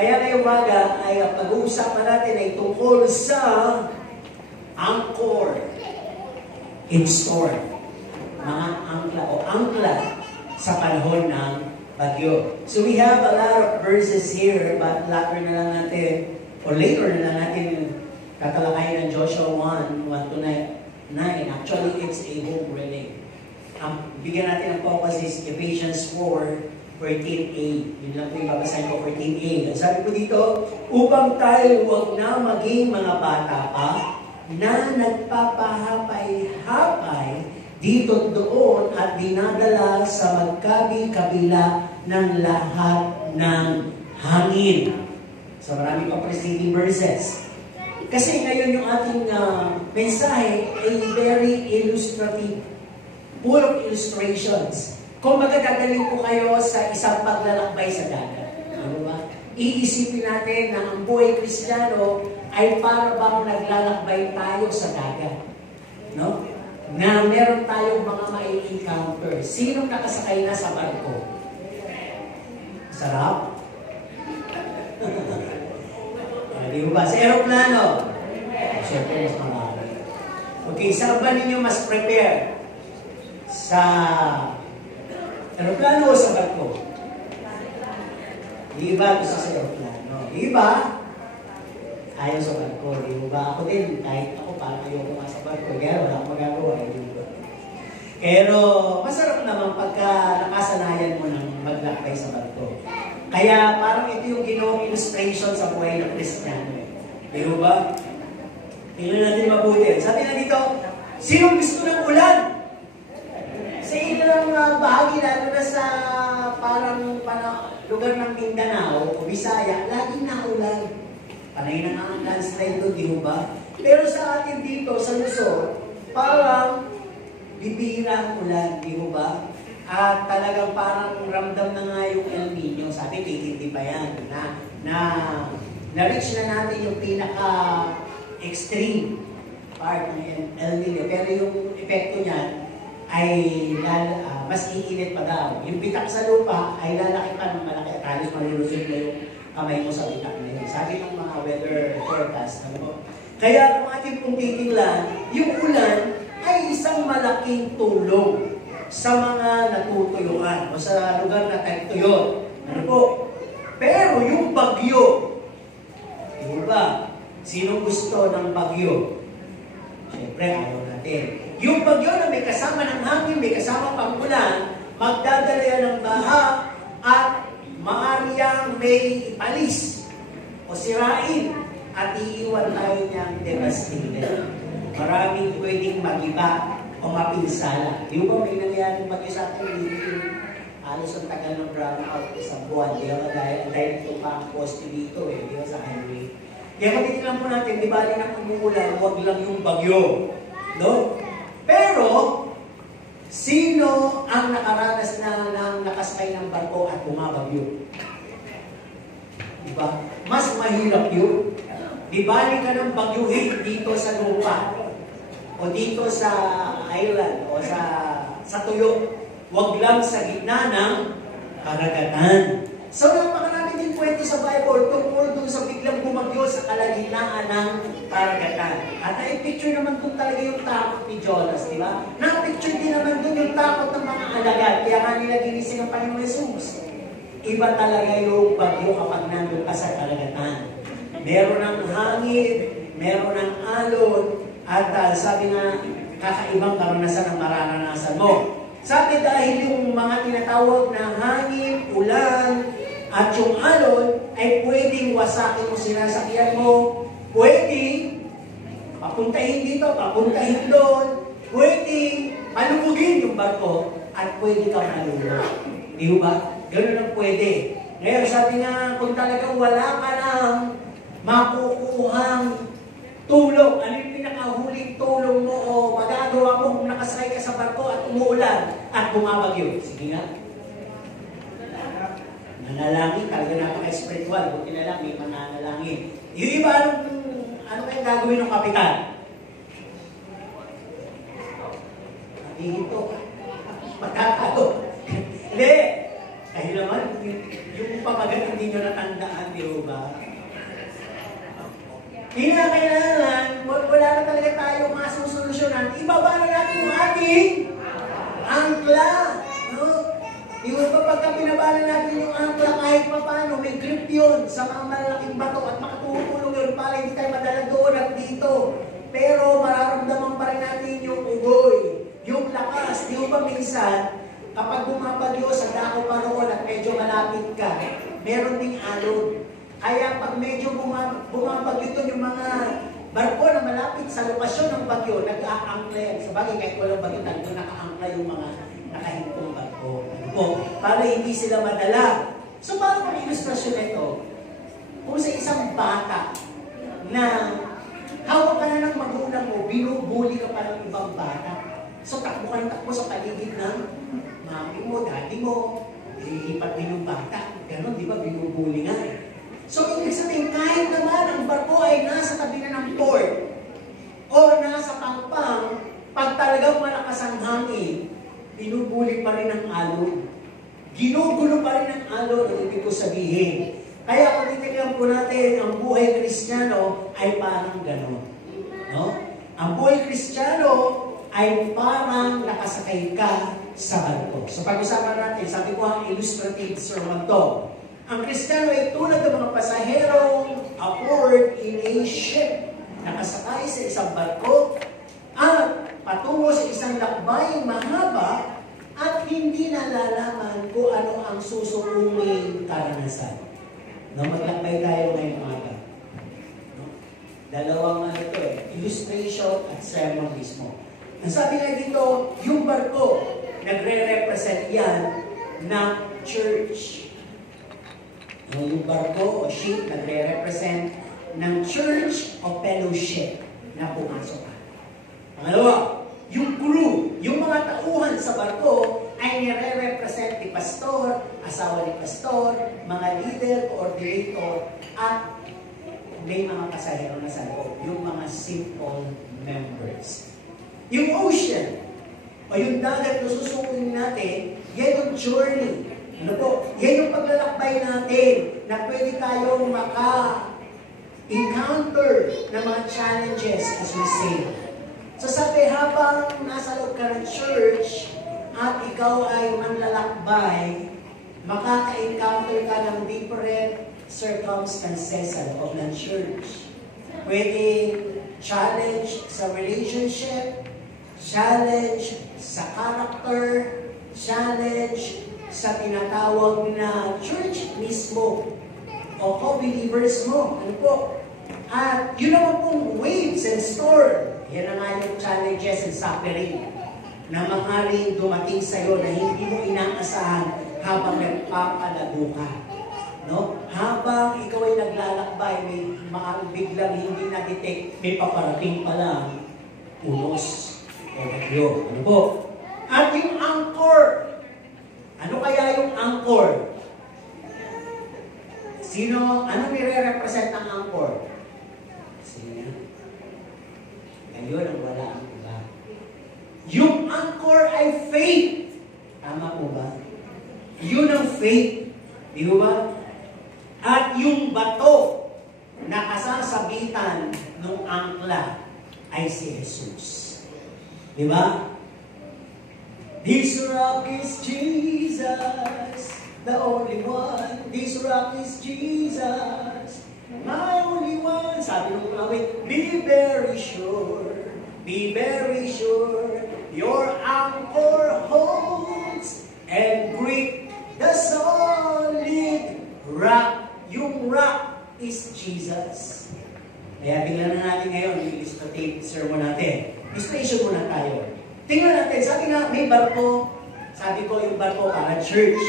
Kaya ngayong umaga ay pag-uusapan natin ay tungkol sa anchor in storm. Mga angkla o angkla sa panahon ng bagyo. So we have a lot of verses here, but later na lang natin, or later na lang natin tatalakayin ng Joshua 1, 1 to 9. Actually, it's a home reading. Bigyan natin ng focus is Ephesians 4, 14a. Yun lang po yung babasahin ko, 14a. Sabi po dito, upang tayo huwag na maging mga bata pa na nagpapahapay-hapay dito doon at dinadala sa magkabi-kabila ng lahat ng hangin. So marami pang preceding verses. Kasi ngayon yung ating mensahe ay very illustrative, full of illustrations. Kung magagagaling po kayo sa isang paglalakbay sa dagat, ano ba? Iisipin natin na ang buhay Kristiyano ay para bang naglalakbay tayo sa dagat. No? Na meron tayong mga mai-encounter. Sinong nakasakay na sa barko? Sarap? Di ba? Sa aeroplano? Siyempre, mas marami. Okay, saan ba ninyo mas prepare? Sa aeroplano o sa barko? Di ba gusto sa aeroplano? Di ba? Ayaw sa barko. Di ba? Ako din, kahit ako parang ayoko nga sa barko. Kaya wala akong magagawa. Pero masarap naman pagka nakasanayan mo ng maglakbay sa barko. Kaya parang ito yung ginawang illustration sa buhay ng Kristiyano. Di ba? Tingnan natin mabuti. Sabi na dito, sinong gusto ng ulan? Sa ilang bahagi, lalo na sa parang lugar ng Mindanao o Bisaya, laging naulan. Panay na nga ang landslide doon, di ba? Pero sa atin dito, sa Luzon, parang bibira ang ulan, di ba? At talagang parang ramdam na nga yung El Nino. Sabi, hindi pa yan. Na-reach na natin yung pinaka-extreme part ng El Nino. Pero yung epekto niyan ay mas iinit pa daw. Yung bitak sa lupa ay lalaki pa ng malaki. At halos malulusog na yung kamay mo sa bitak na yun. Sabi ng mga weather forecast. Kaya kung ating pong titingnan, yung ulan ay isang malaking tulong sa mga natutuyuan o sa lugar na tagtuyot. Ano po? Pero yung bagyo, di ba? Sinong gusto ng bagyo? Siyempre, ayaw natin. Yung bagyo na may kasama ng hangin, may kasama pang ulan, magdadala yan ng baha at maariyang may palis o sirain at iiwan tayo niyang devastated. Maraming pwedeng magiba o mapinsala. Di ba may nangyaring bagyo sa atin dito? Halos ang tagal ng brownout sa buwan. Di ba dahil ito pa ang poste dito di ba sa highway. Kaya matitignan po natin, di ba rin ang umuulan, huwag lang yung bagyo. No? Pero, sino ang nakaranas ng nakasakay ng barko at bumabagyo? Di ba? Mas mahirap yun. Di ba ka ng bagyuhin dito sa lupa? O dito sa island, o sa tuyo, wag lang sa gitna ng karagatan. So, napakarami din kwento sa Bible tungkol doon sa biglang bumagyo sa kalagitnaan ng karagatan. At na-picture naman doon talaga yung takot ni Jonas, di ba? Na-picture din naman doon yung takot ng mga alagad. Kaya nga nila ginising ang Panginoon Jesus. Iba talaga yung bagyo kapag nandun ka sa karagatan. Meron ng hangin, meron ng alon, at sabi nga, kakaibang karanasan ang mararanasan mo. Sabi dahil yung mga tinatawag na hangin, ulan, at yung alon, ay pwedeng wasakin mo sinasakyan mo, pwedeng papuntahin dito, papuntahin doon, pwedeng palubugin yung barko, at pwede kang malulog. Di ba? Ganun ang pwede. Ngayon, sabi nga, kung talagang wala ka ng makukuhang tulong, ano yung pinakahuling tulong mo o magagawa mo kung nakasakay ka sa barko at umuulan at bumabagyo? Sige nga. Nanalangin, talaga napaka-spiritual. Buti na lang, may mananalangin. Yung iba, ano kayong gagawin ng kapitan? Dito. Magkakato. Hindi. Dahil naman, yung pamagat hindi nyo natandaan, di ba? Kailangan, wala na talaga tayo masusolusyonan, ibaba na natin yung ating angkla. No? Yung pagka pinabala natin yung angkla, kahit pa paano, may grip yun sa mga malalaking bato at makatutulong yun para hindi tayo madala doon at dito. Pero mararamdaman pa rin natin yung ugoy, yung lakas. Di ba minsan, kapag bumabagyo sa dako pa roon at medyo malapit ka, meron ding alon. Kaya pag medyo bumabagyo ito yung mga barko na malapit sa lokasyon ng bagyo, nag-aangkla yan. Sa bagay, kahit walang bagyo, talagang naka-angkla yung mga nakahintong barko. Para hindi sila madala. So, parang ang ilustrasyon ito, kung sa isang bata na hawak ka na ng magulang mo, binubuli ka pa ng ibang bata. So, takbo ka ng takbo sa paligid ng mami mo, daddy mo, ilipat din yung bata. Ganon, di ba, binubuli nga. So, ibig sabihin, kahit naman ang barko ay nasa tabi na ng port o nasa pangpang, pag talagang malakas ang hangin, binubuli pa rin ang alon. Ginugulo pa rin ang alon, ang ibig ko sabihin. Kaya kung titignan po natin, ang buhay Kristiyano ay parang gano'n. No? Ang buhay Kristiyano ay parang nakasakay ka sa barko. So pag-usapan natin, sabi ko ang illustrative sermon to. Ang Kristiyano ay tulad ng mga pasaherong aboard in a ship. Nakasakay sa isang barko at patungo sa isang lakbay mahaba at hindi nalalaman kung ano ang susunging karanasan. No, maglakbay tayo ngayong umaga. No? Dalawang illustration at sermon mismo. Ang sabi nga dito, yung barko, nagre-represent yan na church. Yung barko o ship, nagre-represent ng church o fellowship na pumasok ka. Pangalawa, yung crew, yung mga tauhan sa barko ay nire-represent ni pastor, asawa ni pastor, mga leader, coordinator, at may mga pasahero na sa loob, yung mga simple members. Yung ocean, o yung dagat na susukuin natin, yan yung journey. Ano po? Yan yung paglalakbay natin na pwede tayong maka-encounter ng mga challenges as we sail. So sabi, habang nasa loob ka ng church at ikaw ay manlalakbay, makaka-encounter ka ng different circumstances sa loob ng church. Pwede challenge sa relationship, challenge sa character, challenge sa tinatawag na church mismo o co-believers mo. Ano po? At yun naman pong waves and storm. Yan ang nga yung challenges and suffering na maaaring dumating sa'yo na hindi mo inaasahan habang nagpapalago ka. No? Habang ikaw ay naglalakbay, may maaaring biglang hindi na-detect, may paparating pa lang unos o bagyo. Ano po? At yung anchor. Ano kaya yung anchor? Ano nire-represent ng anchor? Sino? Ngayon ang wala ang iba. Yung anchor ay faith. Tama po ba? Yun ang faith. Di ba? At yung bato na kasasabitan ng angkla ay si Jesus. Di ba? This rock is Jesus, the only one. This rock is Jesus, my only one. Sabi nung awit, be very sure, your anchor holds and grip the solid rock. Yung rock is Jesus. Kaya tingnan na natin ngayon yung illustrative sermon natin. Illustration muna tayo. Tingnan natin, sabi nga, may barko. Sabi ko, yung barko para church.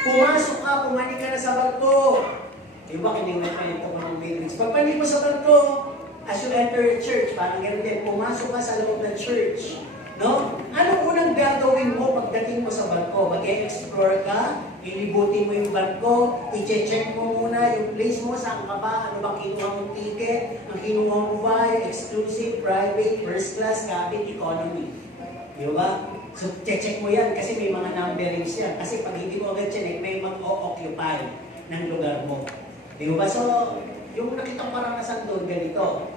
Pumasok ka, pumanik ka na sa barko. Diba, kinikwento ko ng Matrix. Pagpanik mo sa barko, as you enter church, parang ganun din, pumasok ka sa loob ng church. No? Anong unang gagawin mo pagdating mo sa barko? Mag-explore ka, ilibutin mo yung barko, i-check mo muna yung place mo, saan ka ba, ano bang kinuha mong ticket, ang kinuha mo ba, exclusive, private, first class, cabin, economy. Diba? So, check mo yan kasi may mga numberings yan. Kasi pag hindi mo agad check, may mag-o-occupy ng lugar mo. Diba? So, yung nakita ko karanasan doon, ganito.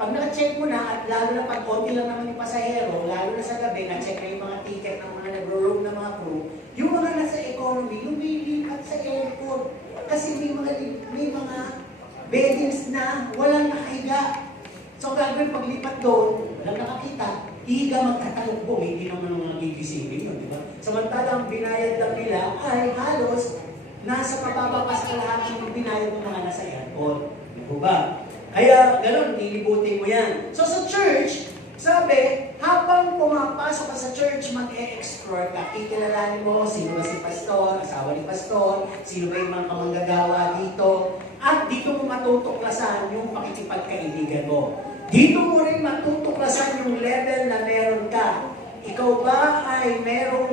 Pag naka-check mo na, at lalo na pag konti lang naman yung pasahero, lalo na sa gabi, na-check na yung mga ticket ng mga nagro-room na mga crew, yung mga nasa economy, lumilipat sa airport. Kasi may mga beddings na walang nakahiga. So gagawin paglipat doon, walang nakakita, higa magtatalukbong, hindi naman mga gigisingin yun, di ba? Samantalang binayad lang nila ay halos nasa mababa pa sa lahat ng binayad ng mga nasa airport. Di ba? Kaya, ganun, nilibutin mo yan. So, sa church, sabi, habang pumapasok ka sa church, mag-e-explore ka. Kikilalanin mo sino ba si pastor, asawa ni pastor, sino ba yung mga kamanggagawa dito. At dito mo matutuklasan yung pakikipagkaibigan mo. Dito mo rin matutuklasan yung level na meron ka. Ikaw ba ay merong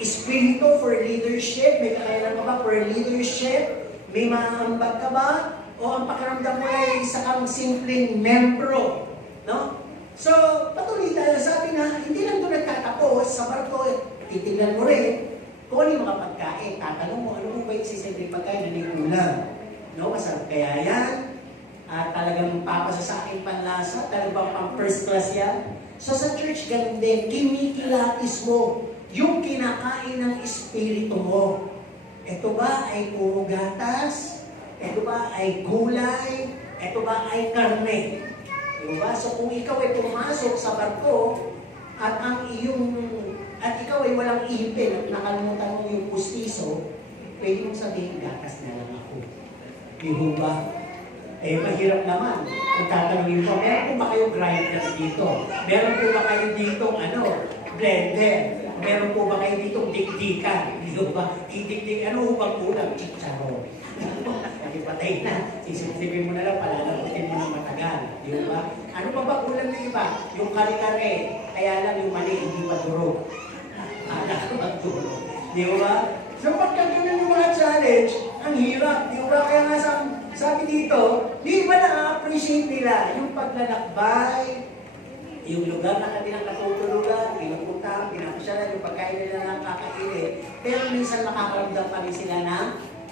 espiritu for leadership? May kakailan ka ba for leadership? May maambag ka ba? O ang pakiramdam mo ay isa kang simpleng membro, no? So, patuloy tayo. Sabi na, hindi lang doon nagtatapos. Sa barko, titignan mo rin kung ano yung mga pagkain. Tatanong mo, ano ba yung sisimpleng pagkain na may ulam? No? Masarap kaya yan? At talagang papasa sa aking panlasa? Talagang pang first class yan? So, sa church, ganun din. Kinikilatis mo yung kinakain ng espiritu mo. Ito ba ay puro gatas? Ito ba ay gulay? Ito ba ay karne? Diba? So kung ikaw ay pumasok sa barko at ikaw ay walang ipin at nakalimutan mo yung pustiso, pwede mong sabihin, gatas na lang ako. Diba? Eh, mahirap naman. Kung tatanungin ko, meron po ba kayo grinder dito? Meron po ba kayo dito, blender? Meron po ba kayo dito dikdikan? Diba? Dikdik, ano bang ulam? Chicharo. Patay na. Sisipin mo na lang, palalaputin mo ng matagal. Di ba? Ano pa ba ulam ng iba? Yung kare-kare. Kaya lang yung mali, hindi pa durog. Anak ko magdurog. Di ba? So pagka ganun yung mga challenge, ang hirap. Di ba? Kaya nga sabi dito, di ba na-appreciate nila yung paglalakbay, yung lugar na kanilang natutulugan, pinupunta, pinapasyalan, yung pagkain nila ng kakainin. Pero minsan makakaramdam pa rin sila ng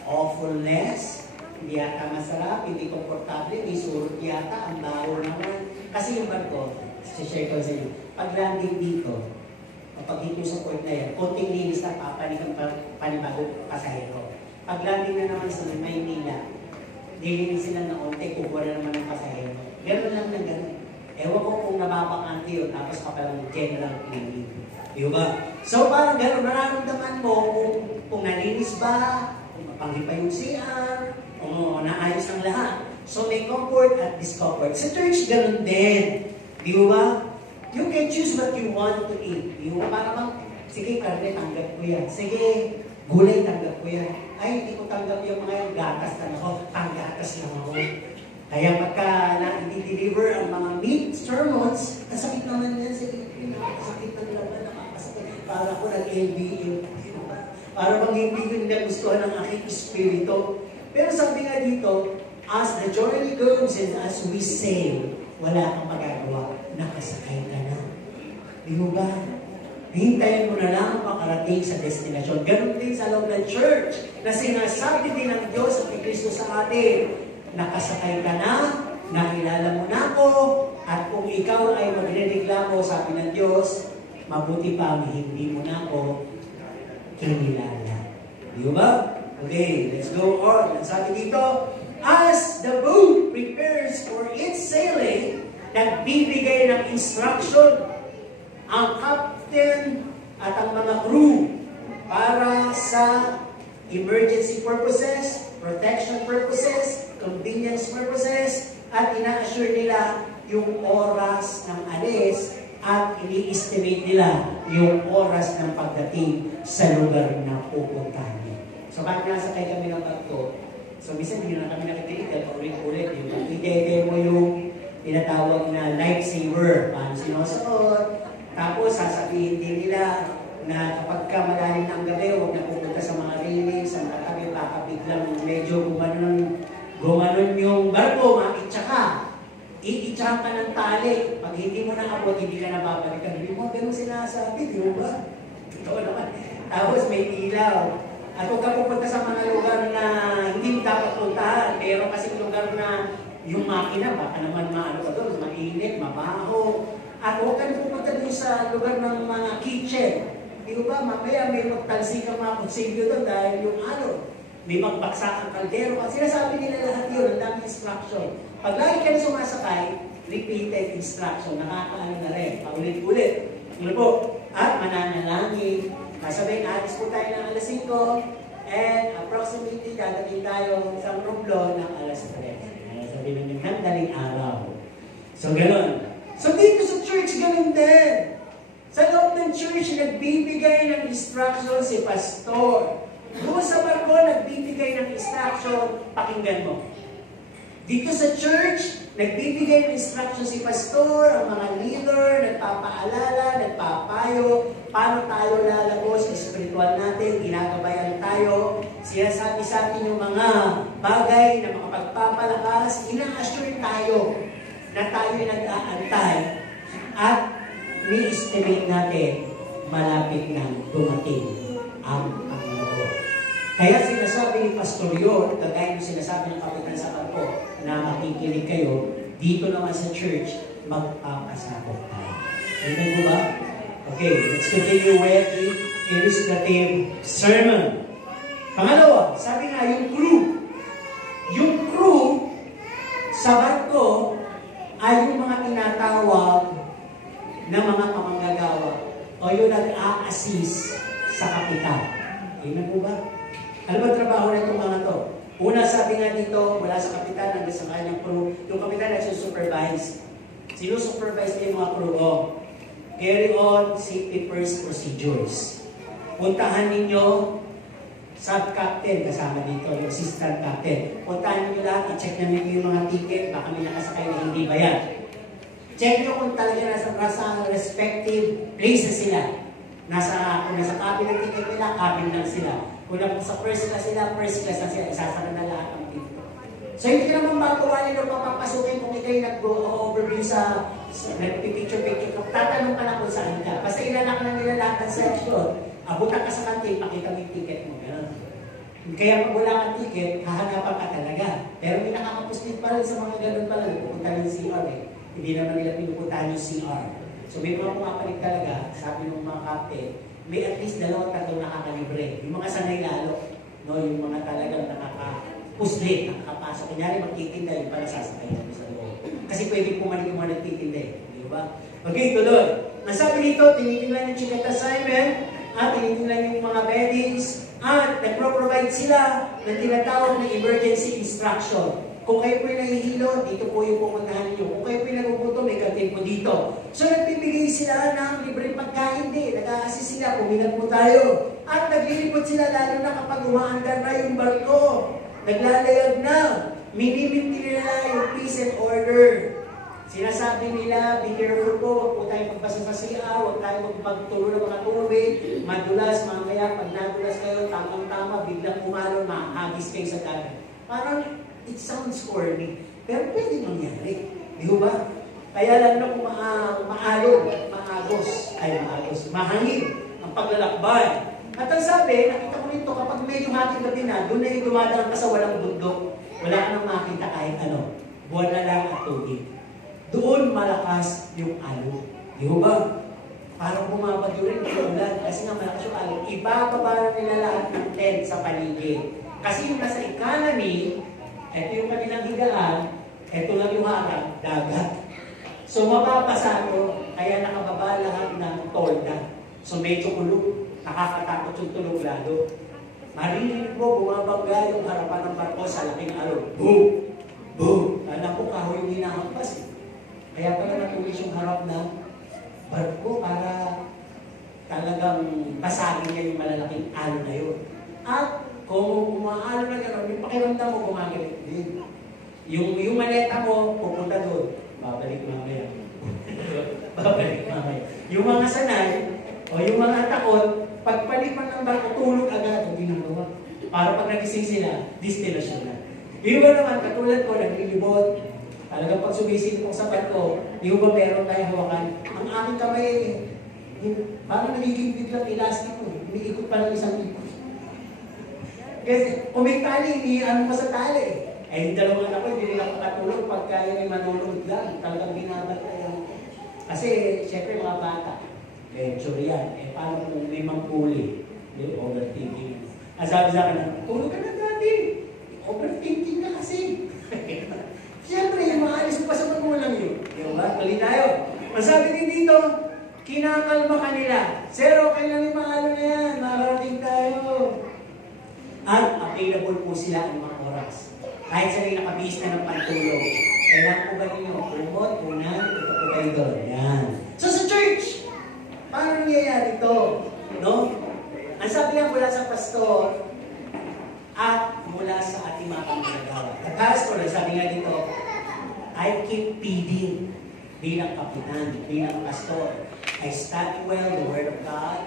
awfulness. Hindi yata masarap, hindi komportable, may surot yata, ang baho naman. Kasi yung barko, share ko sa inyo, pag landing dito, kapag hito sa port na yan, konting linis na papanik ang panibagong pasahero. Pag landing na naman sa Maynila, dilinis sila ng onte, kukuha na naman ng pasahero. Ganun lang na ganun. Ewan ko kung nababakante yun, tapos ka palang general cleaning. Di ba? So parang ganun, nararamdaman mo kung nalinis ba, kung mapanghi pa yung CR, naayos ang lahat. So may comfort at discomfort. Sa church, ganun din. Di ba? You can choose what you want to eat. Di ba? Para bang, sige, karne, tanggap ko yan. Sige, gulay, tanggap ko yan. Ay, hindi ko tanggap yung mga yung gatas lang ako. Panggatas lang ako. Kaya pagka na-deliver ang mga meat sermons, kasakit naman yan sa Pilipino. Kasakit ng laban, nakakasakit. Para ko nag-LBU. Para bang hindi ko nagustuhan ng aking espiritu. Pero sabi nga dito, as the journey goes and as we sail, wala kang magagawa, nakasakay ka na. Di ba? Hintayin mo na lang makarating sa destinasyon. Ganun din sa loob ng church, na sinasabi din ng Diyos at ni Kristo sa atin, nakasakay ka na, nakilala mo na ako, at kung ikaw ay magrereklamo, sabi ng Diyos, mabuti pa hindi mo na ako kinilala. Di ba? Okay, let's go on. Ang sabi dito, as the boat prepares for its sailing, nagbibigay ng instruction ang captain at ang mga crew para sa emergency purposes, protection purposes, convenience purposes, at ina-assure nila yung oras ng alis at ini-estimate nila yung oras ng pagdating sa lugar na pupuntahan. So, bakit nasakay kami ng barko? So, minsan hindi na kami nakikinig dahil paulit-ulit yung i-demo yung tinatawag na lifesaver. Paano sinusuot? Tapos, sasabihin din nila na kapag ka malalim ng gabi, huwag na pupunta sa mga railing, sa mga tabi, baka biglang medyo gumanon yung barko, makitsa ka. Iitsahan ka ng tali. Pag hindi mo na abot, hindi ka nababalikan. Hindi mo ganun sinasabi, di ba? Ito naman. Tapos may ilaw. At huwag ka pupunta sa mga lugar na hindi dapat puntahan. Pero kasi lugar na yung makina, baka naman maano ka doon, mainit, mabaho. At huwag ka pupunta doon sa lugar ng mga kitchen. Di ba, mamaya may magtalsi ka mga kutsilyo doon dahil yung ano, may magbaksa ang kaldero. Kasi sinasabi nila lahat yun, ang dami instruction. Pag lagi ka sumasakay, repeated instruction, nakakaano na rin, paulit-ulit. Ano po? At mananalangin. Masabihin, alis po tayo ng alas 5 and approximately dadating tayo sa Romblon ng alas 3. Sabihin ng handaling araw. So, gano'n. So, dito sa church, gano'n din. Sa loob ng church, nagbibigay ng instruction si pastor. Doon sa barko, nagbibigay ng instruction, pakinggan mo. Dito sa church, nagbibigay ng instruction si pastor, ang mga leader, nagpapaalala, nagpapayo, paano tayo lalago sa espiritual natin, ginagabayan tayo, sinasabi sa atin yung mga bagay na makapagpapalakas, ina-assure tayo na tayo nag-aantay at ni-estimate natin malapit na dumating ang Panginoon. Kaya sinasabi ni Pastor Yor, kagaya ng sinasabi ng kapitan sa barko, na makikinig kayo, dito naman sa church, magpapasabot tayo. Amen po ba? Okay, let's continue with the illustrative sermon. Pangalawa, sabi nga, yung crew. Yung crew sa barko ay yung mga tinatawag na mga kamanggagawa o yung nag-a-assist sa kapitan. Amen po ba? Ano ba trabaho na itong mga to? Una, sabi nga dito, mula sa kapitan hanggang sa kanyang crew, yung kapitan nagsusupervise. Sinusupervise niya yung mga crew. Carry on safety first procedures. Puntahan ninyo sub-captain kasama dito, yung assistant captain. Puntahan ninyo lahat, i-check na ninyo yung mga ticket, baka may nakasakay na hindi bayad. Check nyo kung talaga nasa respective places sila. Kung nasa cabin ng ticket nila, cabin lang sila. Kung sa first class sila, first class lang sila. Isasara na lahat ng dito. So, hindi ka naman babawalan o papapasukin kung ikay nag-overview sa nag-picture-picture. Tatanong ka na kung saan ka. Basta ilalak na nila lahat ng section. Abutan ka sa kantin, pakita mo yung ticket mo. Ganun. Kaya pag wala kang ticket, hahanapan ka talaga. Pero may nakakapuslit pa rin sa mga ganun pala. Pupunta ng CR eh. Hindi naman nila pinupuntahan yung CR. So, may mga pumapalit talaga, sabi ng mga captain, may at least 2-3 nakakalibre. Yung mga sanay lalo, no? Yung mga talagang nakakapuslit, nakakapasok. Kunyari magtitinda, yung pala sasakay namin sa loob. Kasi pwede pumalit yung mga nagtitinda eh. Di ba? Okay, tuloy. Ang sabi dito, tinitingnan yung chicken assignment, at tinitingnan yung mga beddings, at nagpro-provide sila ng tinatawag na emergency instruction. Kung kayo po'y nahihilo, dito po yung pumuntahan ninyo. Kung kayo po'y nagugutom, may kantin po dito. So, nagbibigay sila ng libreng pagkain din. Nag-a-assist sila, puminag po tayo. At naglilipot sila lalo na kapag umaandar na yung barko. Naglalayag na. Miniminti nila yung peace and order. Sinasabi nila, be careful po, huwag po tayong magbasa sa siya, huwag tayong magpagtulo ng mga tubig, madulas, mamaya, pag nadulas kayo, tamang-tama, biglang umalon, mahagis kayo sa dagat. Parang, it sounds corny, pero pwede mangyari. Di ba? Kaya lang na kung mahangin ang paglalakbay. At ang sabi, nakita ko nito, kapag medyo hating gabi na, doon na yung dumadaan ka sa walang bundok, wala ka nang makita kahit ano. Buwan na lang at tubig. Doon malakas yung alon. Di ba? Parang bumabagyo rin yung ulan. Kasi nga malakas yung alon. Ibababa nila lahat ng tent sa paligid. Kasi yung nasa economy, ito yung kanilang higaan, ito lang yung harap, dagat. So mababasa ito, kaya nakababa lahat ng tolda. So medyo kulog, nakakatakot yung tulog lalo. Marinig mo, bumabangga yung harapan ng barko sa laking alon. Boom! Boom! Alam ko, kahoy yung hinahampas eh. Kaya pala natulis yung harap ng barko para talagang basagin niya yung malalaking alon na yun. At kung umaalo na gano'n, yung pakiramdam mo gumagawin din. Yung maleta mo, pupunta doon. Babalik mamaya. Babalik mamaya. Yung mga sanay, o yung mga takot, pagpalipan ng barko, tulog agad ang ginagawa. Para pag nagising sila, destination na. Yung ba naman, katulad ko, naglilibot, talagang pag sumisip ko sa barko, yung ba meron tayo hawakan? Ang aking kamay, parang nagiging biglang elastic ko. Umiikot pa ng isang ikot. Kasi kung may tali, iniiyan mo sa tali. Eh, yung dalawang anak ko, hindi nila makatulog pagka yun ay manulog lang. Talagang binabantayan. Kasi, syempre mga bata, lecture yan. Eh, paano kung may mangkuli? Hindi, overthinking. Ang sabi sa akin, tulog ka na dati. Overthinking ka kasi. Syempre, maalis mo pa sa magulang yun. Diba? Tuloy tayo. Ang sabi din dito, kinakalma ka nila. Sir, okay lang yung mga na yan. Makarating tayo. At available po sila ang mga oras. Kahit sila nakabihis na ng pantulog. Kailangan po ba ninyo? Umot, unan, ito po kayo doon. Yan. So sa church, paano nangyayari ito? No? Ang sabi nga mula sa pastor at mula sa ating mga panggalagawa. The pastor, sabi nga dito, I keep feeding bilang kapitan, bilang pastor. I study well the Word of God.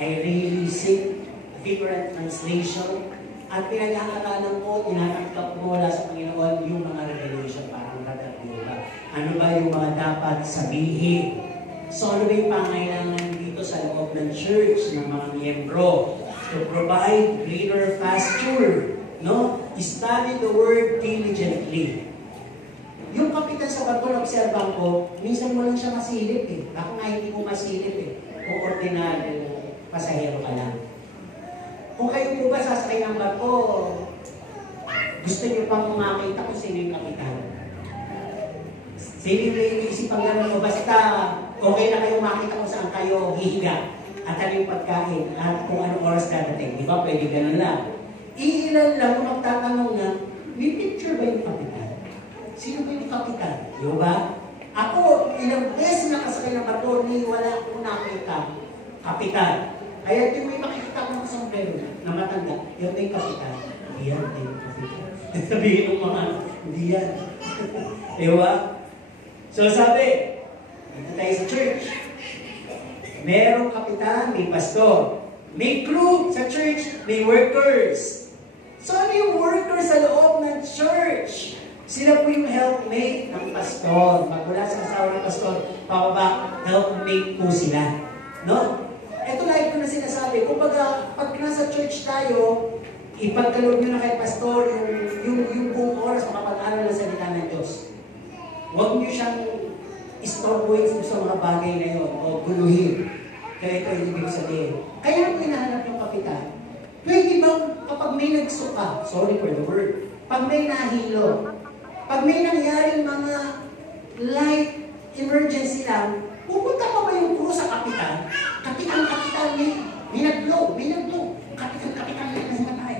I really seek different translation. At pinag-aaralan ko, tinatangkap ko mula sa Panginoon yung mga revelation para makatagpuan. Ano ba yung mga dapat sabihin? So ano ba yung pangailangan dito sa loob ng church, ng mga miyembro? To provide greater pasture, no? Study the Word diligently. Yung kapitan sa barko, observan ko, minsan mo lang siya masilip eh. Ako nga hindi mo masilip eh. Kung ordinaryo, pasahero ka lang. Kung kayo po ba sasakay ng barko, gusto niyo pang makita kung sino yung kapitan. Sino yung iisipang gano'n mo, basta okay na kayo makita kung saan kayo hihiga at ano yung pagkain at kung anong oras dadating. Di ba? Pwede gano'n lang. Iilan lang kung magtatanong na, may picture ba yung kapitan? Sino ba yung kapitan? Di ba? Ako, ilang beses nakasakay ng barko, wala akong nakita kapitan. Kaya yung may makikita ko ng sombrero na matanda, yung may kapitan. Hindi yan, hindi yung kapitan. Sabihin ng mga, hindi yan. Diba? So sabi, dito tayo sa church. Merong kapitan, may pastor. May crew sa church, may workers. So ano yung workers sa loob ng church? Sila po yung helpmate ng pastor. Magmula sa asawa ng pastor, pababa, helpmate po sila. No? Ito lagi ko na sinasabi, kumbaga, pag nasa church tayo, ipagkaloob nyo na kay pastor yung buong oras makapag-aral na salita ng Diyos. Huwag nyo siyang istorboin sa mga bagay na yun o guluhin. Kaya ito yung ibig sabihin. Kaya ang hinahanap yung kapitan, pwede bang kapag may nagsuka, sorry for the word, pag may nahilo, pag may nangyaring mga light emergency lang, pupunta pa ba yung crew sa kapitan? Kapitan, may nag-blow. Kapitan, may namatay.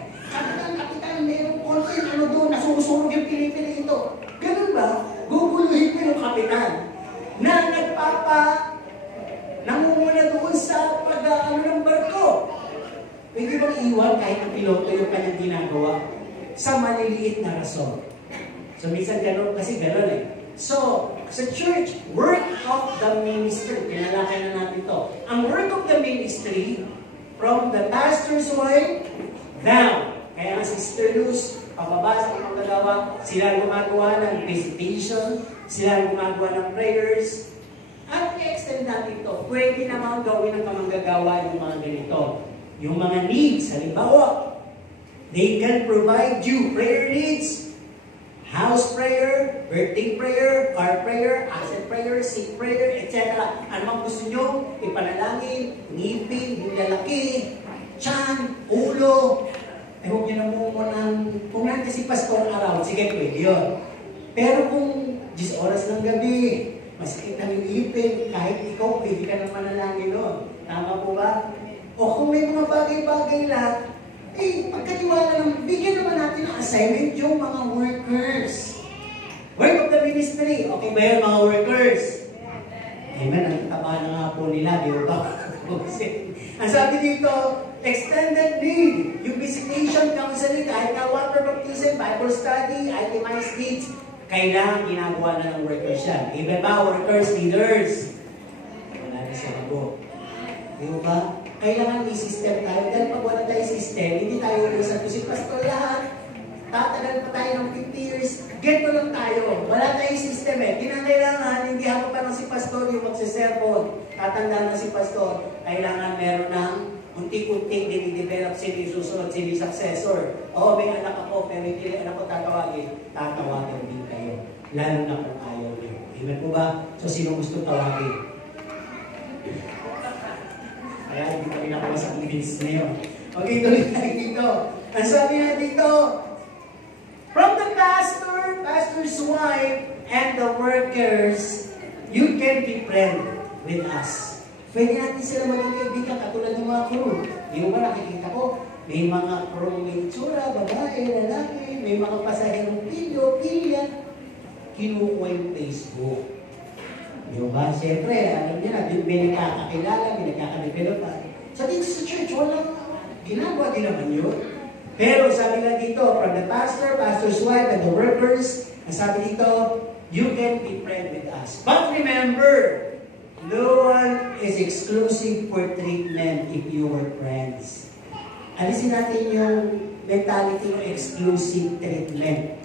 Kapitan, mayroong content, ano doon, nasusurog yung Pilipino ito. Ganun ba? Guguluhin ko yung kapitan na nangunguna doon sa pag-ano ng barko. Pwede bang iwan kahit ang piloto yung kanyang ginagawa sa maliliit na rason? So, minsan gano'n, kasi gano'n eh. So, sa church, work of the ministry. Pinalakay na natin ito. Ang work of the ministry, from the pastor's wife down. Kaya ang Sister Luz, pababa sa manggagawa, sila gumagawa ng visitation, sila gumagawa ng prayers. At i-extend natin ito. Pwede naman gawin ng kamanggagawa yung mga ganito. Yung mga needs, halimbawa, they can provide you prayer needs, house prayer, birthday prayer, car prayer, asset prayer, sick prayer, etc. Ano mang gusto nyo, ipanalangin, ngipin, yung lalaki, tiyan, ulo. Eh, huwag nyo na muna kung nandiyan si pastor around, sige, pwede yun. Pero kung 10 oras ng gabi, masakit na yung ngipin, kahit ikaw, pwede ka nang manalangin nun. Tama po ba? O kung may mga bagay-bagay lang, eh, pagkatiwala naman, bigyan naman natin ng assignment yung mga workers. Work of the ministry. Okay ba yun, mga workers? Amen. Ang taba na nga po nila, di ba? Ang sabi dito, extended need. Yung visitation, counseling, kahit na water baptism, Bible study, itemized needs, kailangan ginagawa na ng workers yan. Even ba, workers, leaders? Wala na siya ako. Di ba? Kailangan may system tayo. Dahil pag wala tayo system, hindi tayo ulisan ko si pastor lahat. Tatagal pa tayo ng 50 years. Get lang tayo. Wala tayong system eh. Kinakailangan, hindi ako pa lang si pastor yung magsisermon. Tatanda na si pastor. Kailangan meron ng unti-unti dinidevelop sila yung susunod, sila yung successor. Oo, may anak ako, pero hindi anak ko tatawagan din kayo. Lalo na kung ayaw niyo. Amen po ba? So, sino gusto tawagin? Kaya hindi ko rin ako masang-convince ngayon. Okay, tuloy tayo dito. Ang sabi na dito, from the pastor's wife, and the workers, you can be friend with us. Pwede natin sila maging kaibigan katulad ng mga crew. Di ba nakikita ko, may mga crew may itsura, babae, lalaki, may mga pasaherong pilya, kinukuha yung Facebook. Di ba? Siyempre, alam niyo na, may nagkakakilala, may nagkakadevelop. So dito sa church, walang ginagawa din naman yun. Pero sabi nga dito, from the pastor's wife, and the workers, ang sabi dito, you can be friend with us. But remember, no one is exclusive for treatment if you were friends. Alisin natin yung mentality ng exclusive treatment.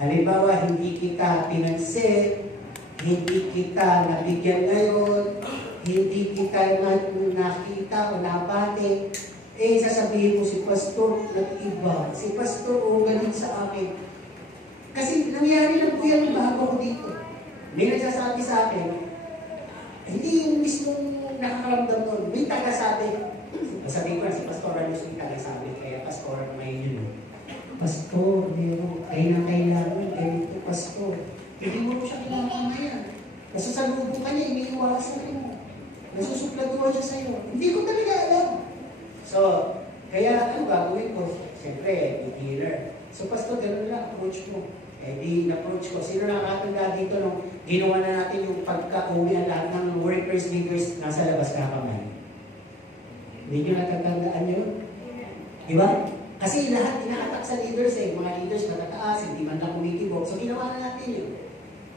Halimbawa, hindi kita pinansin, hindi kita nabigyan ngayon, hindi kita nakita o nabate, sasabihin mo si Pastor, nag-iba. Si Pastor, galing sa akin. Kasi nangyari lang po yan bago ko dito. May nagsasabi sa akin, hindi yung mismong nakakaramdam nun. May tagasabi. Sabihin ko na si Pastor Ramos yung tagasabi. Kaya Pastor, may yun. Pastor, meron. Kailangan. Ganito, Pastor. Hindi mo siya kinakamayan. Nasasalubong ka niya, iniiwasan mo. Nasusupladuhan siya sa'yo. Hindi ko talaga alam. So, kaya ano gagawin ko? Siyempre, beginner. So, Pastor, gano'n lang, approach mo. Di-approach ko. Sino nakakatanda dito nung ginawa na natin yung pagka-uwi ang lahat ng workers, leaders, nasa labas kakamay? Hindi nyo natatandaan yun? Di ba? Kasi lahat inaatak sa leaders mga leaders matataas, hindi man lang kumitibok. So, ginawa na natin yun.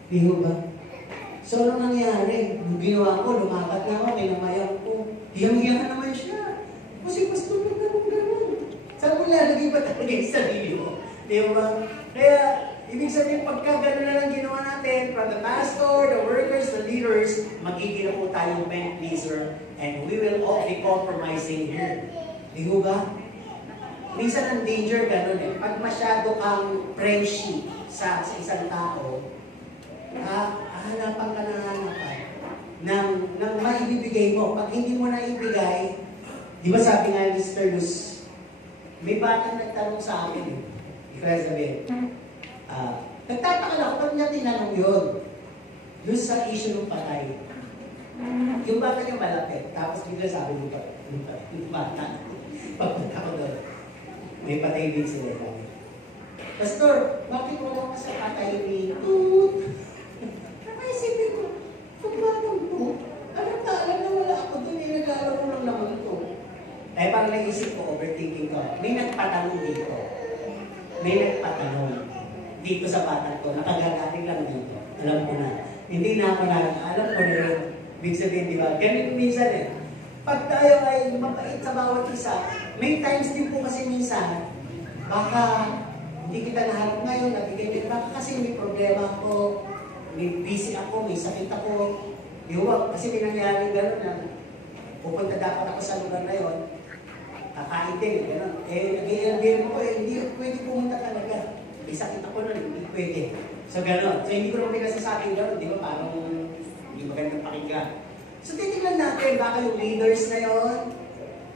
Di ba? So, ano nangyari? Yung ginawa ko, lumakat na ako, kinamayan ko. Hiyang-hiyangan naman siya. Kasi Pastor, gano'n. Saan mo lalagay ba talaga yung sarili mo? Di ba? Kaya, ibig sabihin, pagka gano'n na lang ginawa natin, from the pastor, the workers, the leaders, magiging po tayong men pleaser, and we will all be compromising here. Di ba? Minsan ang danger gano'n Pag masyado kang friendship sa isang tao, hanapan ka na hanapan ng maibibigay mo. Pag hindi mo na ibigay, di ba sabi nga ni Mr. Luz, may batang nagtanong sa akin Kaya sabihin, nagtataka lang ako, ba't niya tinanong yun? Doon sa issue ng patay. Yung bata niya malapit, tapos bigla sabi yung bata, pagpunta ko doon, may patay din sila. Pastor, bakit wala ka sa patay ni Tut? Napaisipin ko, kung batang to, alam na wala ako doon, naglalaro lang naman ito. Dahil parang naisip ko, overthinking ko, may nagpatanong dito. May nagpatanong dito sa batang ko, nakagagaling lang dito. Alam ko na. Hindi na ako alam ko na yun. Big sabihin, di ba? Ganito minsan Pag tayo ay mapait sa bawat isa, may times din po kasi minsan, baka hindi kita naharap ngayon, nabigay baka kasi may problema ako, may busy ako, may sakit ako. Diwa, kasi may nangyaring gano'n na pupunta dapat ako sa lugar na yun, kakain din, gano'n. Nag-i-LBM ko hindi pwede pumunta talaga. May sakit ako nun, hindi pwede. So gano'n. So hindi ko naman pinasasabing gano'n, di ba? Parang hindi magandang pakinggan. So titignan natin, baka yung leaders na yon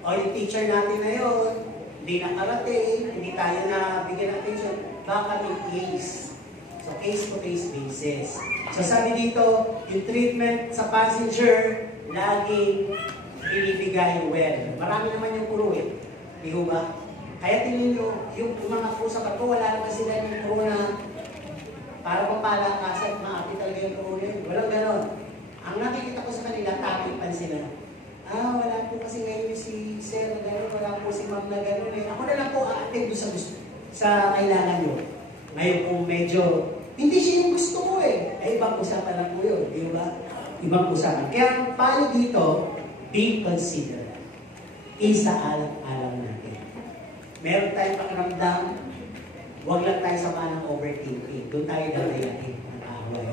o yung teacher natin na yon hindi nakarating, hindi tayo na bigyan ng attention, baka may case. So case-to-case basis. So sabi dito, yung treatment sa passenger, laging binibigay well. Marami naman yung puro Di ba? Kaya tingin nyo, yung mga crew sa barko, wala naman sila yung crew na para papalakasan, maapi talaga yung crew yun. Walang ganon. Ang nakikita ko sa kanila, takipan sila. Wala po kasi ngayon si Sir na gano'n, wala po si Ma'am na gano'n Ako na lang po a-attend doon sa gusto, sa kailangan nyo. Ngayon po medyo, hindi siya yung gusto ko ibang usapan lang po yun, di ba? Ibang usapan. Kaya ang payo dito, be considerate. Isa-alam natin. Meron tayong pakiramdam, huwag lang tayo sama ng overthinking. Doon tayo dalayatin.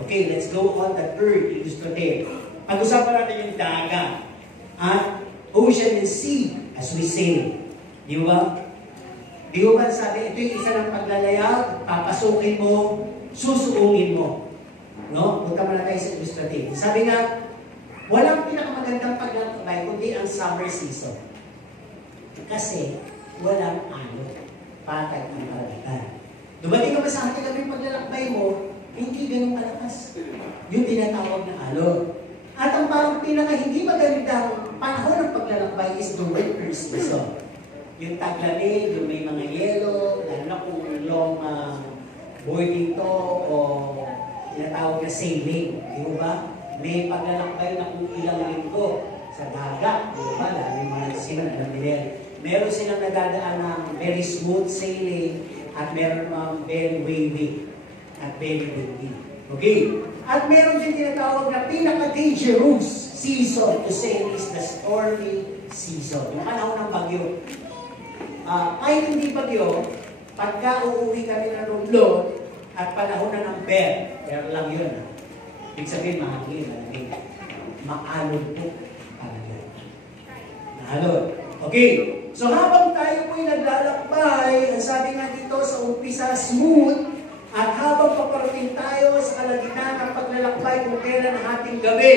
Okay, let's go on the third illustrative. Pag-usapan natin yung dagat at ocean and sea. as we sail. Di ba? Di ba sabi, ito yung isa ng paglalayag, papasukin mo, susuungin mo. No? Punta mo na tayo sa illustrative. Sabi nga, walang pinakamagandang paglalakbay kundi ang summer season. Kasi walang alon. Patay ang karagatan. Dumating ka ba sa ating gabi paglalakbay mo, hindi ganun kalakas. Yung tinatawag na alon. At ang parang pinaka hindi magandang panahon ng paglalakbay is the winter season. Yung taglamig, yung may mga yelo, lalo na kung long boarding to o tinatawag na sailing. Di ba? May paglalakbay na kung ilang linggo sa dagat. Di ba? Lalo yung mga sila na meron silang nadadaan ng very smooth sailing at meron very wavy at very windy. Okay? At meron din tinatawag na pinaka-dangerous season to sail is the stormy season. Yung panahon ng bagyo. Kahit hindi bagyo, pagka uuwi kami ng Romblon at panahon na ng pero lang yun. Ibig sabihin, mahangin, malamig. Maalon po talaga. Maalon. Okay. So habang tayo po'y naglalakbay, ang sabi nga dito sa umpisa, smooth, at habang paparating tayo sa kalagitnaan ng paglalakbay kung kailan ang ating gabi,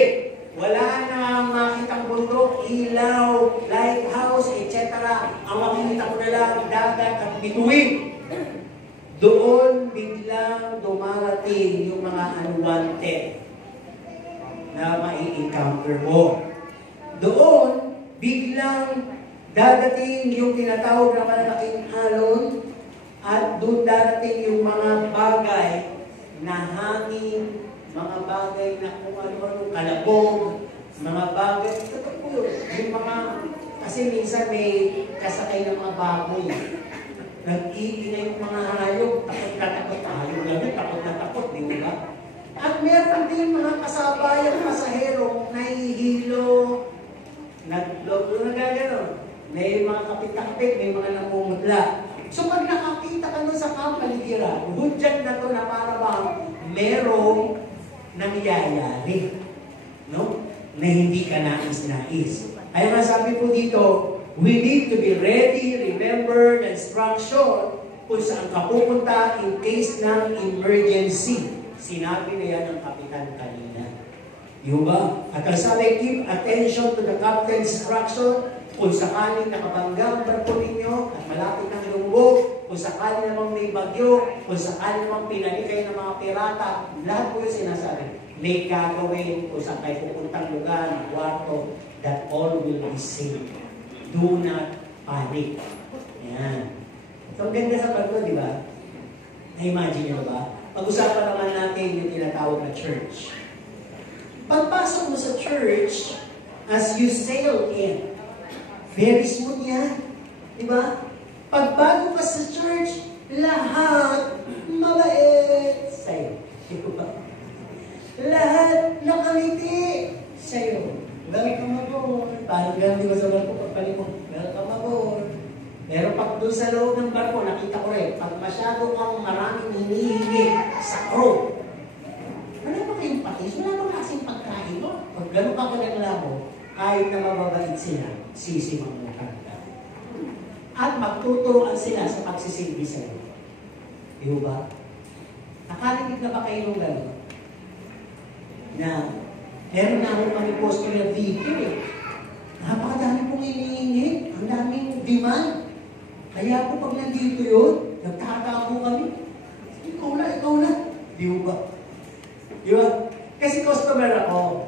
wala na makitang bundok, ilaw, lighthouse, etc. Ang makikita ko na lang, dagat at bituin. Doon biglang dumarating yung mga unwanted na mai-encounter mo. Doon biglang dadating yung tinatawag na malalaking alon at doon darating yung mga bagay na hangin, mga bagay na kung ano-ano, kalabog, mga bagay, totoo po yun. Yung mga, kasi minsan may kasakay ng mga baboy. Nag-iingay yung mga hayop, takot na takot, hayop lang yun, takot na takot, di ba? At meron din mga kasabayang pasahero, nahihilo, nagagano. May mga kapit-kapit, may mga namumutla. So pag nakakita ka nun sa kapaligiran, hudyan na to na para bang merong nangyayari. No? Na hindi ka nais-nais. Ay masabi po dito, we need to be ready, remember the instruction kung saan ka pupunta in case ng emergency. Sinabi na yan ng kapitan kanina. Yung ba? At ang sabi, keep attention to the captain's instruction. Kung sakaling nakabangga ang barko ninyo at malapit ng lumbog, kung sakaling namang may bagyo, kung sakaling namang pinalikay ng mga pirata, lahat po yung sinasabi. May gagawin kung saan kayo pupuntang lugar, kwarto, that all will be safe. Do not panic. Yan. So, ang ganda sa barko, di ba? Na-imagine nyo ba? Pag-usapan naman natin yung tinatawag na church. Pagpasok mo sa church, as you sail in, very smooth yan. Diba? Pagbago ka sa church, lahat mabait sa'yo. Diba? Lahat nakangiti sa'yo. Welcome aboard. Parang ganun di ba sa barko pagpali mo? Welcome aboard. Pero pag doon sa loob ng barko, nakita ko rin, pag masyado kang maraming hinihingi sa crew, wala ba kayong patis? Wala ba kasing pagkain mo? Pag gano'n ka lang labo, kahit na mababait sila, sisimang mo kanta. At magtuturuan sila sa pagsisilbi sa'yo. Di ba? Nakarinig na ba kayo ng gano'n? Na, meron na akong kami posto na video eh. Napakadami pong hinihingi. Ang daming demand. Kaya po pag nandito yun, nagtatako kami. Ikaw na. Di ba? Di ba? Kasi customer ako.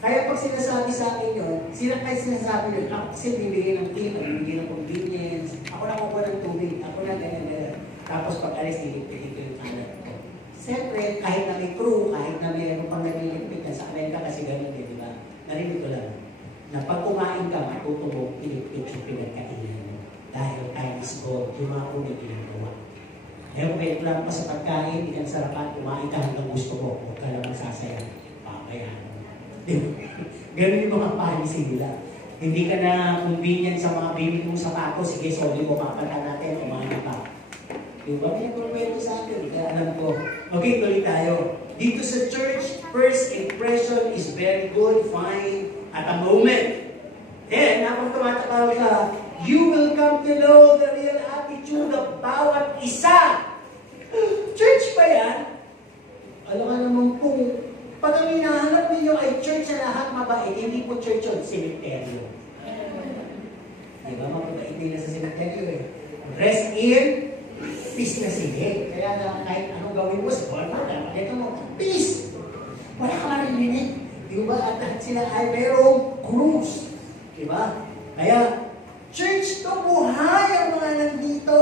Kaya pag sinasabi sa akin yun, sinasabi yun, ako kasi bibigyan ng team, bibigyan ng convenience, ako na kukuha ng tubig, ako na ganyan. Tapos pag alis, nilipit yung kanan ko. Siyempre, kahit na may crew, kahit na mayroon pang nilipit na sa Amerika kasi ganun di ba? Narinig ko lang, na pag kumain ka, matuto mo, ilipit yung pinagkainan mo. Dahil time is gold, yung mga kung may ginagawa. Kaya kung may lang pa sa pagkain, hindi ka sarapan, kumain ka hanggang gusto mo, huwag ka lang masasaya. Papayan. Ganun yung mga policy nila. Hindi ka na convenient sa mga baby mong sapatos, sige, sorry ko, papalitan natin, kumain pa. Diba? May nagpapwento sa akin, kaya alam ko. Okay, tuloy tayo. Dito sa church, first impression is very good, fine, at a moment. Then, habang tumatakal ka, You will come to know the real attitude of bawat isa. Church ba yan? Alam nga naman po, pag ang hinahanap ninyo ay church na lahat mabait, hindi po church yun, cemetery. Diba, mababait nila sa cemetery eh. Rest in peace na sige. Kaya na kahit anong gawin mo, ito mo, peace! Wala ka marinig. Diba, at sila ay merong cruise. Diba? Kaya, church to buhay ang mga nandito.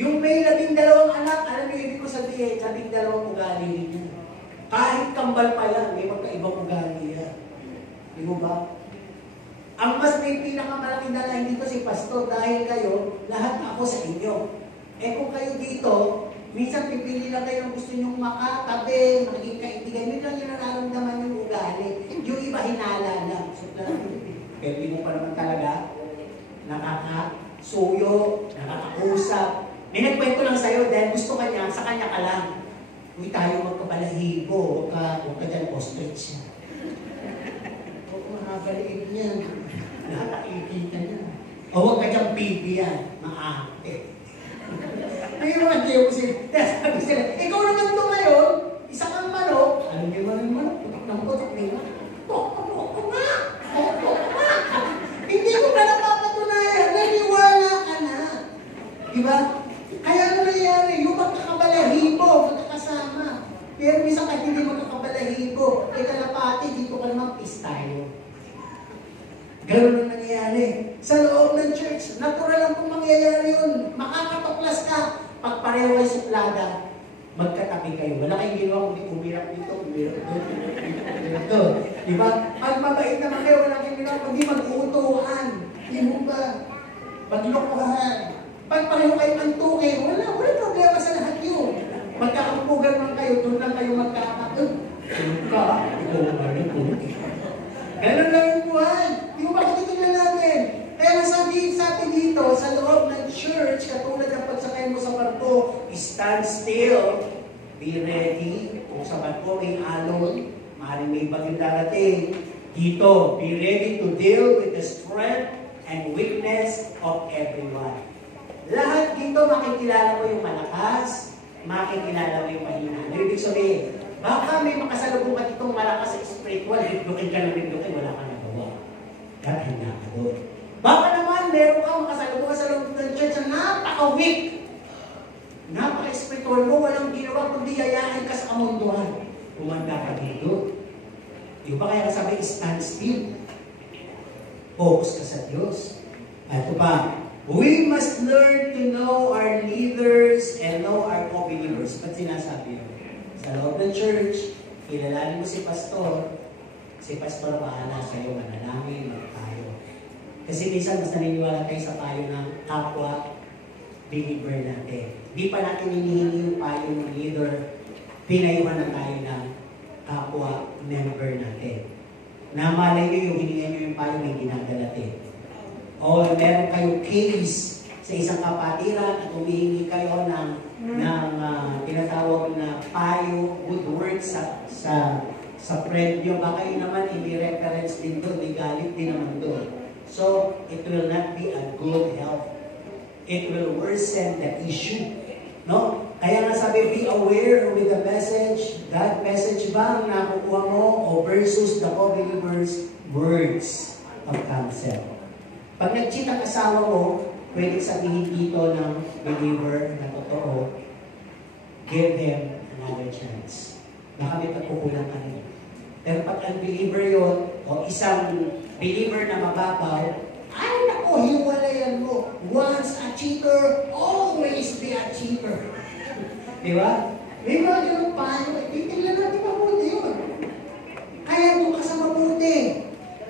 Yung may 12 anak, alam niyo ibig ko sabihin, 12 ugali ninyo. Kahit kambal pa yan, may magkaibang ugali yan. Di ba? Ang mas may pinakamalaking dalahin dito si Pastor dahil kayo, lahat ako sa inyo. Eh kung kayo dito, minsan pipili lang kayo ng gusto nyong makatabi, magiging kaibigan, yun lang yung nararamdaman yung ugali. Yung iba hinala lang. So, pero hindi mo pa naman talaga nakakasuyo, nakakausap. May nagkwento lang sa'yo dahil gusto ka niya, sa kanya ka lang. Uy, tayo magkabalahibo, huwag ka dyan ostrich. Huwag makakaliit niyan. Nakakikita niya. O huwag ka dyan baby yan. Maate. May mga diyo ko sabi sila, ikaw naman ito ngayon, isa kang manok. Alam niyo ba ng manok? Putok ng putok nila. Putok nga! Hindi ko ka napapatunayan. Naniwala ka na. Diba? Kaya ano nangyari? Yung magkakabalahibo, magkakasama. Pero minsan kahit hindi magkakabalahibo, eh kalapati, dito ka naman peace tayo. Ganun ang nangyayari. Sa loob ng church, natural lang kung mangyayari yun. Makakatuklas ka. Pag pareho kayo suplada, magkatabi kayo. Wala kayong ginawa kung umirap dito, umirap dito. Diba? Pag mabait naman kayo, wala kayong ginawa kung di mag-uutuhan. Hindi mo ba? Maglokohan. Pag pareho kayo ng tukay, wala problema sa lahat yun. Magkakampugan man kayo, doon lang kayo magkakapag. Ka, ikaw ba rin po? Ganun lang yung buhay. Di mo ba katitignan natin? Kaya nasabihin sa atin dito, sa loob ng church, katulad ng pagsakay mo sa barko, stand still, be ready. Kung sa barko may alon, maaaring may bagong darating. Dito, be ready to deal with the strength and weakness of everyone. Lahat dito makikilala mo yung malakas, makikilala mo yung mahina. Ibig sabihin, baka may makasalubong ka ditong malakas sa spiritual, ribdukin ka ng ribdukin, wala ka nagawa. Handa ka doon. Baka naman, meron ka makasalubong ka sa loob ng church na napaka-weak. Napaka-spiritual mo, walang ginawa, kundi yayain ka sa kamunduhan. Kumanda ka dito. Di ba kaya kasabi, stand still. Focus ka sa Diyos. At ito pa, we must learn to know our leaders and know our co-believers. Ba't sinasabi yun? Sa loob ng church, kilalanin mo si pastor bahala sa'yo, manalangin, magtayo. Kasi minsan, mas naniniwala tayo sa payo ng kapwa believer natin. Di pa natin hinihingi yung payo ng leader, pinayuhan na tayo ng kapwa member natin. Na malay nyo yung hiningan nyo yung payo, may ginagalatin. O meron kayong case sa isang kapatiran at humihingi kayo ng tinatawag na payo, good words sa friend nyo. Baka yun naman, hindi reference din doon, may galit din naman doon. So, it will not be a good help. It will worsen the issue. No? Kaya nga sabi, be aware with the message. That message ba ang nakukuha mo o versus the co-believers' words of counsel? Pag nag-cheat ang asawa mo, pwede sabihin dito ng believer na totoo, give them another chance. Baka may pagkukulang ka rin. Pero pag unbeliever yun, o isang believer na mababaw, ay nako, hiwalayan mo. Once a cheater, always be a cheater. Di ba? May mga ganun paano, titignan natin mabuti yun. Kaya doon ka sa mabuti.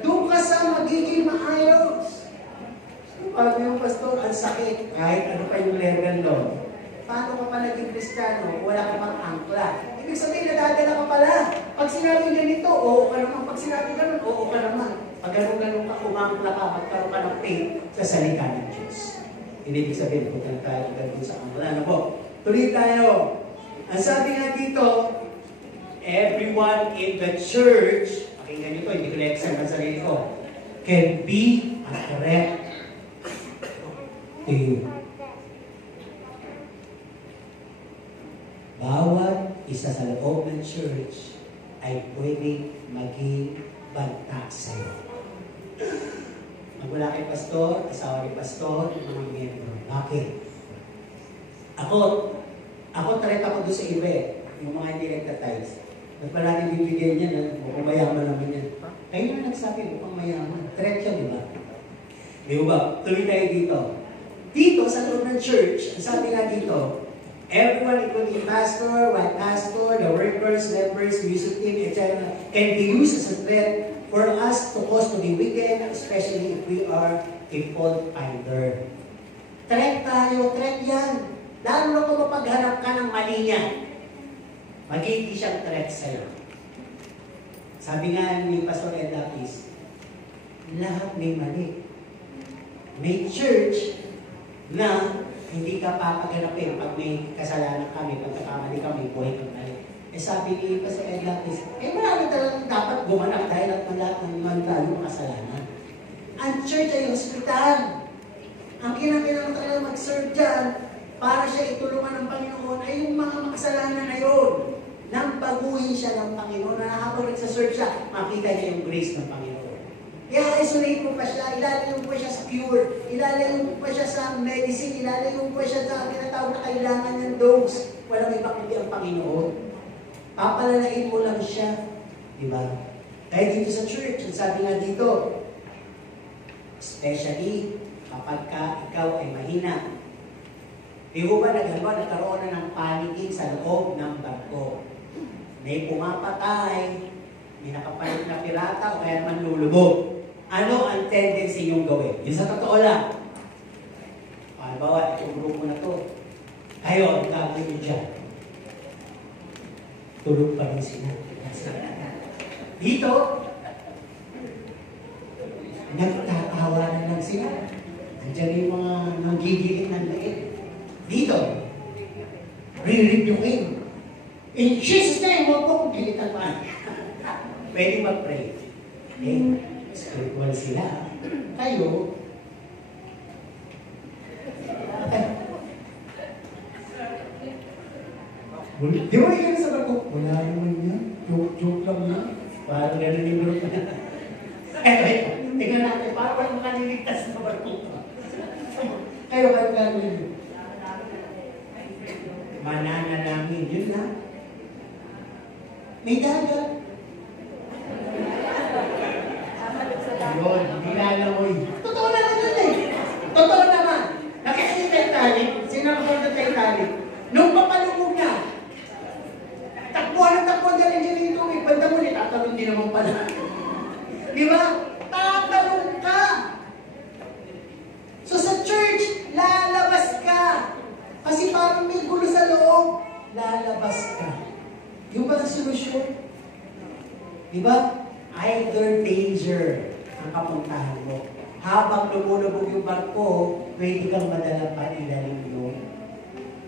Doon ka sa magiging maayos. Pag yung pastor, ang sakit, kahit ano pa yung level doon. Paano ka pa naging Kristiyano? Wala ka pang angkla. Ibig sabihin, nadadala ka pala. Pag sinabi ganito, oo ka naman. Pag sinabi ganun, oo ka naman. Pag ganun-ganun ka, umangkla ka, magkaroon ka ng faith sa salita ng Diyos. Ibig sabihin, punta tayo ganun sa angkla. Ano po? Tuloy tayo. Ang sabi nga dito, everyone in the church, pakinggan nyo to, hindi ko na-exam ang sarili ko, can be a threat to you. Bawat isa sa loob ng church ay pwedeng maging banta sa'yo. Magmula kay pastor, asawa ni pastor, mga miyembro. Bakit? Ako threat ako doon sa iba yung mga hindi nagtatiles. Ba't pala natin bibigyan niya na mukhang mayaman naman yan. Kayo na nagsabi, mukhang mayaman. Threat yan, di ba? Di ba? Tuloy tayo dito. Dito, sa loob ng church, sabi nga dito, everyone, including pastor, white pastor, the workers, members, music team, etc., can be used as a threat for us to cause to be wicked, especially if we are a fault finder. Threat tayo, threat yan. Lalo na kung mapaghanap ka ng mali niya, magiging siyang threat sa'yo. Sabi nga ni Pastor Ed Lapis, lahat may mali. May church na hindi ka papaganapin pag may kasalanan kami, pagkakamali kami, buhay kang mali. Sabi ni Pastor Ed Lapis, marami talagang dapat gumanap dahil at lahat ng manlalong kasalanan. Ang church ay hospital. Ang kinakailangan talaga mag-serve dyan para siya itulungan ng Panginoon ay yung mga makasalanan na yun. Nang baguhin siya ng Panginoon, na habang nagsaserve siya, makita niya yung grace ng Panginoon. I-isolate mo pa siya, ilalim mo pa siya sa cure, ilalim mo pa siya sa medicine, ilalim mo pa siya sa tinatawag na kailangan ng dose. Walang iba kundi ang Panginoon. Papalalain mo lang siya. Diba? Kaya dito sa church, sabi nga dito, especially kapag ikaw ay mahina, di ba nagkaroon na ng panicking sa loob ng barko? May pumapatay, may nakapalit na pirata o kaya manlulubog. Ano ang tendency yung gawin? Yung sa totoo lang. Halimbawa, itong grupo na to. Kayo, ang gagawin nyo dyan. Tulog pa rin sila. Dito, nagtatawanan lang sila. Andiyan yung mga nanggigigit ng leeg. Dito, re-rebuking. In Jesus' name, huwag mo kong gilitan pa. Pwede mag-pray. Spiritual sila. Kayo, di ba yan sa barko? Wala naman yan. Joke lang yan. Parang gano'n yung grupo na. Tingnan natin, parang makaniligtas sa barko. Kayo, gano'n yun. Mananalangin, yun na. May dagat. Ayun, nilalangoy. Totoo naman yun eh. Totoo naman. Nakita yung Titanic, sinabot ng Titanic. Nung papalubog na, takbuhan galing ito. May banda mo, tatalon din naman pala. Di ba? Tatalon ka. So sa church, lalabas ka. Kasi parang may gulo sa loob, lalabas ka. Yung ba ang solusyon? Diba? Either danger ang kapuntahan mo. Habang lumulubog yung barko, pwede kang madala pa ilalim yung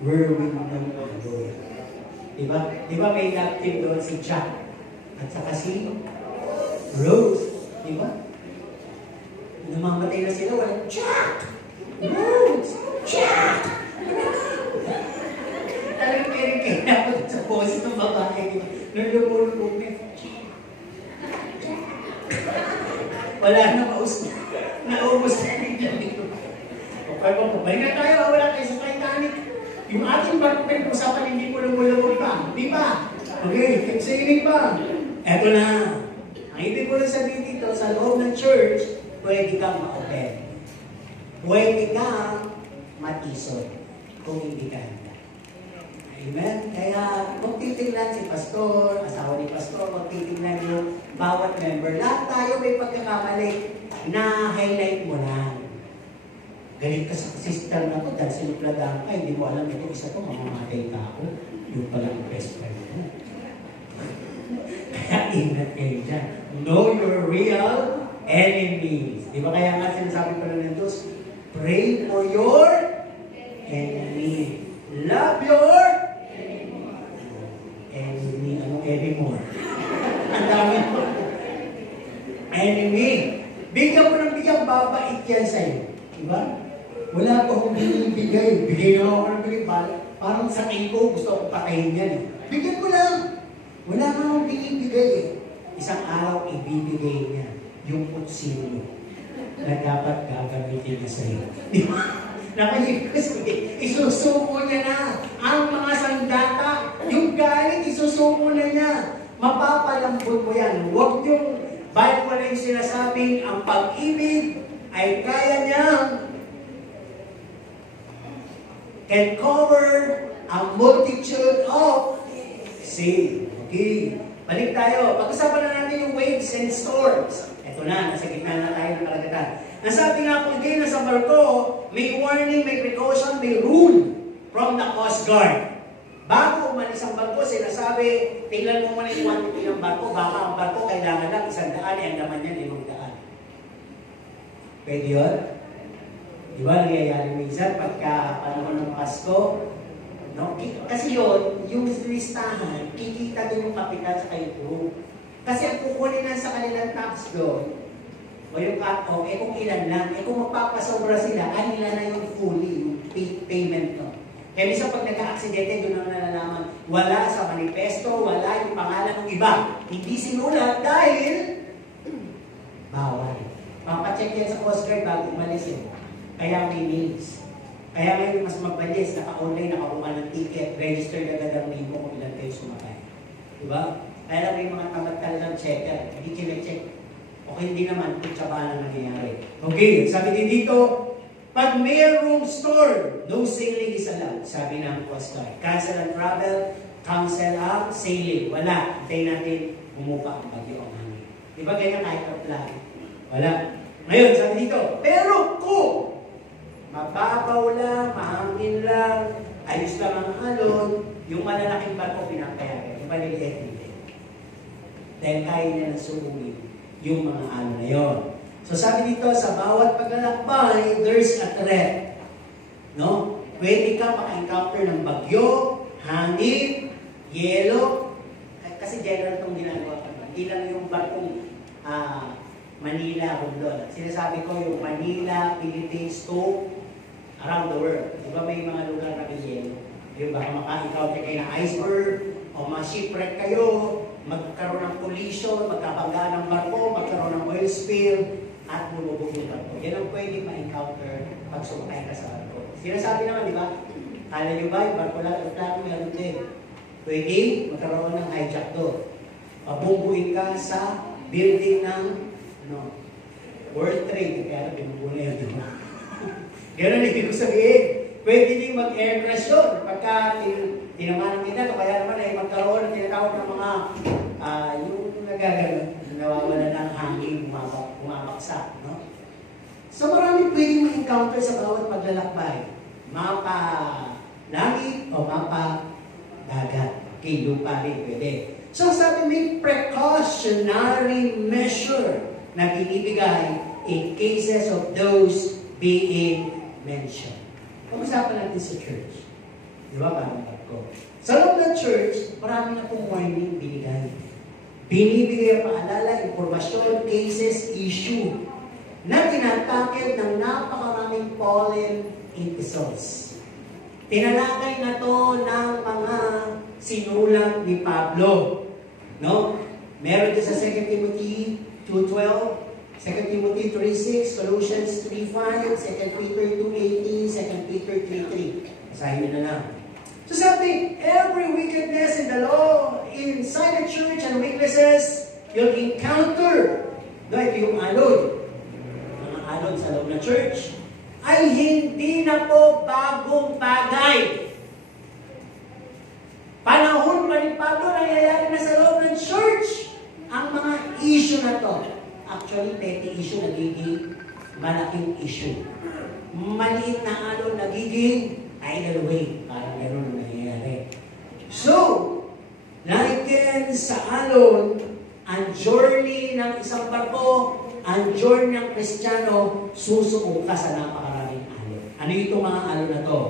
whirlwind ng adoy. Diba? Diba may love team doon si Jack at saka si Rose? Diba? Namamatay na sila, walang Jack! Rose! Jack! Talagang kaya dapat sa poses ng babae. Nung lumulubog niya. Wala na maus. Naubos na rin dito. Okay po, balik na tayo. Wala tayo sa Titanic. Yung ating barko pinag-usapan, hindi mo lumulubog pa. Di ba? Okay, keep sailing pa. Eto na. Ang ibig ko lang sabihin dito, sa loob ng church, pwede kang ma-open. Pwede kang matisod kung hindi ka handa. Amen? Kaya, magtitingnan si pastor, asawa ni pastor, magtitingnan yung bawat member. Lahat tayo may pagkakamali na highlight mo lang. Galit ka sa sister na to, dahil sinuplagaan ka, hindi mo alam ito isa to, mamamatay ka ako. Yung palang best friend mo. Kaya ingat kayo dyan. Know your real enemies. Di ba kaya nga sinasabi pa rin ng Diyos, pray for your enemy. Love your enemy. Anong anymore? Ang dami mo. Enemy. Bigyan mo ng bigyan, babait yan sa'yo. Diba? Wala pa akong binibigay. Bigay naman ako ng bigay. Parang sa ko, gusto akong patayin yan eh. Bigyan mo lang. Wala nga akong binibigay eh. Isang araw, ibibigay niya yung kutsilyo na dapat gagamitin niya sa'yo. Di ba? Nakalipas eh. Isusuko niya na ang mga sandata. Yung galit, isusuko na niya. Mapapalambot mo yan. Huwag yung Bible na yung sinasabing ang pag-ibig ay kaya niyang can cover a multitude of sin. Okay. Balik tayo. Pag-usapan na natin yung waves and storms. Ito na, nasa gitna na tayo ng karagatan. Nasabi nga po din na sa barko, may warning, may precaution, may rule from the Coast Guard. Bago umalis ang barko, sinasabi, tingnan mo muna yung quantity ng barko, baka ang barko kailangan lang 100, ang laman niya 500. Pwede yun? Di ba, nangyayari minsan pagka panahon ng Pasko, no? Kasi yun, yung listahan, kikita din yung kapitan sa kayo crew. Kasi ang kukunin na sa kanilang tax doon, o yung cut-off, kung ilan lang, kung magpapasobra sila, nila na yung fully, yung payment no. Kaya minsan pag nagka-aksidente, doon ang nalalaman, wala sa manifesto, wala yung pangalan ng iba. Hindi sinulat dahil bawal. Papacheck yan sa Coast Guard bago umalis yun. Kaya may names. Kaya ngayon mas mabalis, naka-online, nakakuha ng ticket, register na agad ang name mo kung ilan kayo sumakay. Diba? Kaya lang may mga tamad talagang checker, hindi kine-check. O hindi naman, kung tsaba na nangyayari. Okay, sabi din dito, pag mayroong storm, no sailing is allowed. Sabi ng Coast Guard. Cancel ang travel, cancel ang sailing. Wala. Hintayin natin, bumupa ang bagyo ang hangin. Diba ganyan kahit ang plan? Wala. Ngayon, sabi dito, pero kung mababaw lang, mahangin lang, ayos lang ang alon, yung malalaking barko pinapayagan, yung maliliit hindi. Dahil kaya niya na sumuli yung mga alon na yun. So sabi dito, sa bawat paglalakbay, there's a threat. No? Pwede ka maka-encounter ng bagyo, hangin, yelo, kasi general itong ginagawa ko. Hindi lang yung barkong Manila, Bundol. Sinasabi ko yung Manila, Philippines, to around the world. Diba may mga lugar na may yelo? Yung baka maka-encounter kayo ng iceberg, o ma-shipwreck kayo, magkaroon ng collision, magkabangga ng barko, magkaroon ng oil spill, at lumubog yung barko. Yan ang pwede ma-encounter pag sumakay ka sa barko. Sinasabi naman, di ba? Kala nyo ba, yung barko lang, yung plano meron din. Pwede magkaroon ng hijack doon. Pabungguin ka sa building ng World Trade. Kaya binubuo na yun, di ba? Ganun ibig ko sabihin. Pwede din mag-air crash yun. Pagka tinamaan kita, o kaya naman ay magkaroon ng tinatawag ng mga yung nagagano, nawawala ng hangin, bumabaksak. No? So marami pwedeng ma-encounter sa bawat paglalakbay. Mapa langit o mapa dagat. Okay, lupa rin pwede. So sabi, may precautionary measure na binibigay in cases of those being mentioned. Pag-usapan natin sa church. Di ba? Parang ko. Sa loob ng church, marami na pong warning binigay. Binibigay ang paalala, informasyon, cases, issue na tinatakil ng napakaraming Pauline epistles. Tinalakay na to ng mga sinulat ni Pablo. No? Meron din sa 2 Timothy 2:12, 2 Timothy 3:6, Colossians 3:5, 2 Peter 2:18, 2 Peter 3:3. Basahin nyo na lang. So sabi, every wickedness in the law, inside the church and weaknesses, you'll encounter. Ito yung alon. Mga alon sa loob ng church ay hindi na po bagong bagay. Panahon pa ni Pablo, nangyayari na sa loob ng church ang mga issue na to. Actually, petty issue nagiging malaking issue. Maliit na alon nagiging tidal wave. Parang gano'n ang nangyayari. So, like sa alon, ang journey ng isang barko, ang journey ng Kristiyano, susuko ka sa napakaraming alon. Ano itong mga alon na to?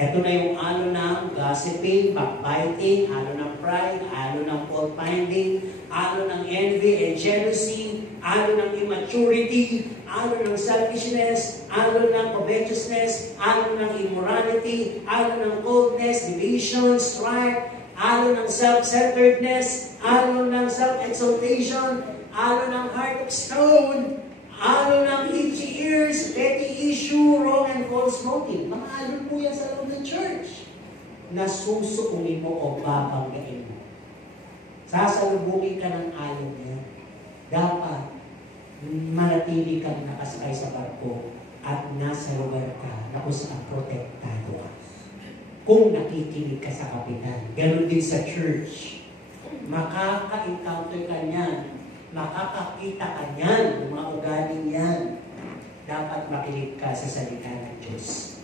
Ito na yung alon ng gossiping, backbiting, alon ng pride, alon ng fault-finding, alon ng envy and jealousy, alon ng immaturity, alon ng selfishness, alon ng covetousness, alon ng immorality, alon ng coldness, division, strife, alon ng self-centeredness, alon ng self-exaltation, alon ng heart of stone, alon ng itchy ears, petty issue, wrong and false motive. Mga alon po yan sa loob ng church. Nasusuungin mo o babanggain mo. Sasalubungin ka ng alon niya. Dapat manatili kang nakasakay sa barko at nasa lugar ka na kung saan protektado ka. Kung nakikinig ka sa kapitan. Ganon din sa church. Makaka-encounter ka niyan. Makakakita ka niyan. Yung mga ugaling yan. Dapat makinig ka sa salita ng Diyos.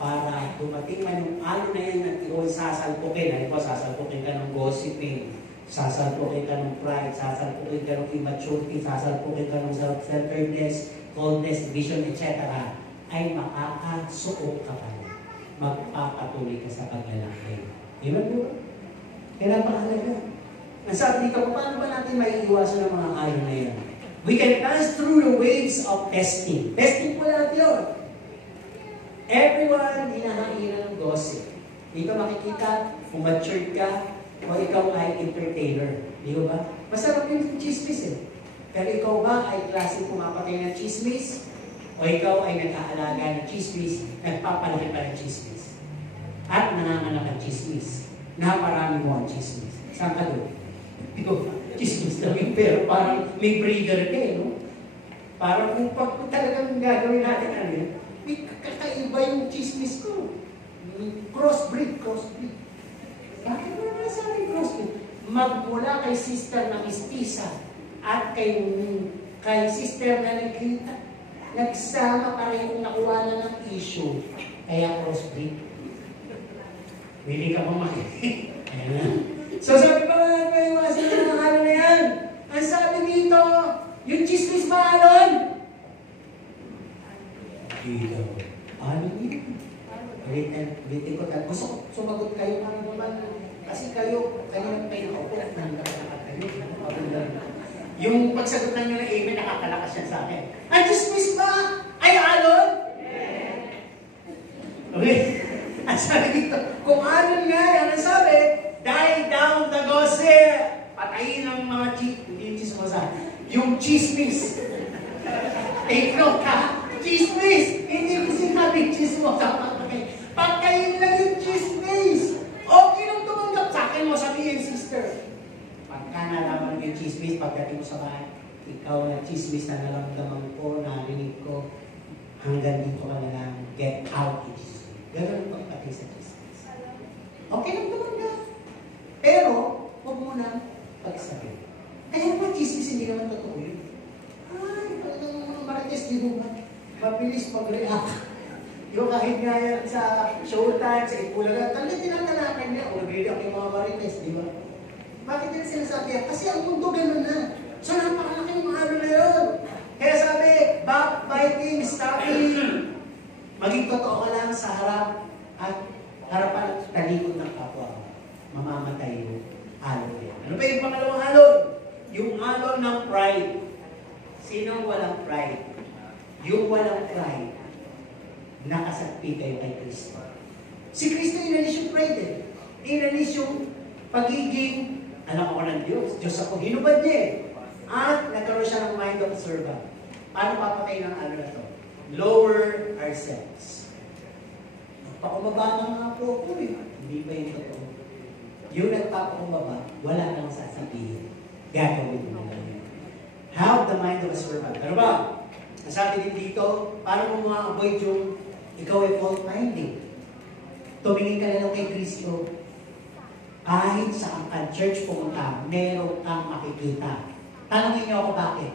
Para dumating man yung alon na yan at ikaw sasalpukin. Ay po, sasalpukin ka ng gossiping. Sasalpukin ka ng pride, sasalpukin ka ng immaturity, sasalpukin ka ng self-centeredness, coldness, division, etc. ay makakasuot ka pa rin. Magpapatuloy ka sa paglalaki. Diba? Kaya napakalaga. Ang sabi dito, paano ba natin maiiwasan ng mga alon na yan? We can pass through the waves of testing. Testing po lahat yun. Everyone, hinahanginan ng gossip. Dito makikita kung matured ka, o ikaw ay entertainer. Di ba? Masarap yung chismis eh. Pero ikaw ba ay klaseng pumapatay ng chismis? O ikaw ay nag-aalaga ng chismis, nagpapalaki pa ng chismis? At nanganganak ng chismis. Naparami mo ang chismis. Saan ka doon? Ikaw, chismis lang yung pero parang may breeder ka eh, no? Parang kung talagang gagawin natin ano yun, may kakaiba yung chismis ko. Crossbreed. Bakit mo naman sa ating crossbreed? Magmula kay sister na mistisa at kay sister na nagkita. Nagsama parehong nakuha na ng issue. Kaya crossbreed. Willing ka mamaki. So sabi pa nga, may iwasan na ng alon na yan. Ang sabi dito, yung chismis ba alon? Dito. Alon dito. Bitin ko tayo. Gusto ko sumagot kayo ng naman. Kasi kayo nang pinakaupo at nanggarakat kayo. Yung pagsagot nyo ng amen, nakakalakas yan sa akin. Ang chismis ba ay alon? Okay? Ang sabi dito, kung alon nga yan, ang sabi, die down the gossip. Patayin ang mga chismosa. Yung chismis. Take note ka. Chismis. Hindi ko sinabi chismosa. Pagkain lang yung chismis. Okay nang tumanggap sa akin mo, sabihin, sister. Pagka nalaman mo yung chismis, pagdating mo sa bahay, ikaw na chismis na naramdaman ko, narinig ko, hanggang dito ka na lang, get out in chismis. Ganun ang pagpatay sa chismis. Okay nang tumanggap. Pero, huwag mo na pagsabi. Kaya po, chismis hindi naman totoo yun. Ay, talagang mga marites, di mo ba? Mabilis mag-react. Yung kahit nga yan sa showtime, sa Ipulaga, talagang tinatalakay niya, o nag-react yung mga marites, di ba? Bakit yan sinasabi yan? Kasi ang mundo ganun na. So, napakalaki ng mga ano na yun. Kaya sabi, backbiting, stopping. Maging totoo ka lang sa harap at harapan at talikod ng kapwa. Mamamatay yung alon yan. Ano pa yung pangalawang alon? Yung alon ng pride. Sino walang pride? Yung walang pride, nakasakpi kayo kay Kristo. Si Kristo inalis yung pride eh. Inalis yung pagiging anak ako ng Diyos. Diyos ako. Hinubad niya eh. At nagkaroon siya ng mind of servant. Paano papatay ng ano na to? Lower ourselves. Pakumaba na nga po ako eh. Hindi pa yung totoo. Yung nagpapakumaba, wala nang sasabihin. Gagawin mo na yun. Have the mind of a servant. Ano ba? Nasabi din dito, paano mo ma-avoid yung ikaw ay fault-finding? Tumingin ka na lang kay Kristo. Kahit saan ka church pumunta, meron kang makikita. Tanungin niyo ako bakit.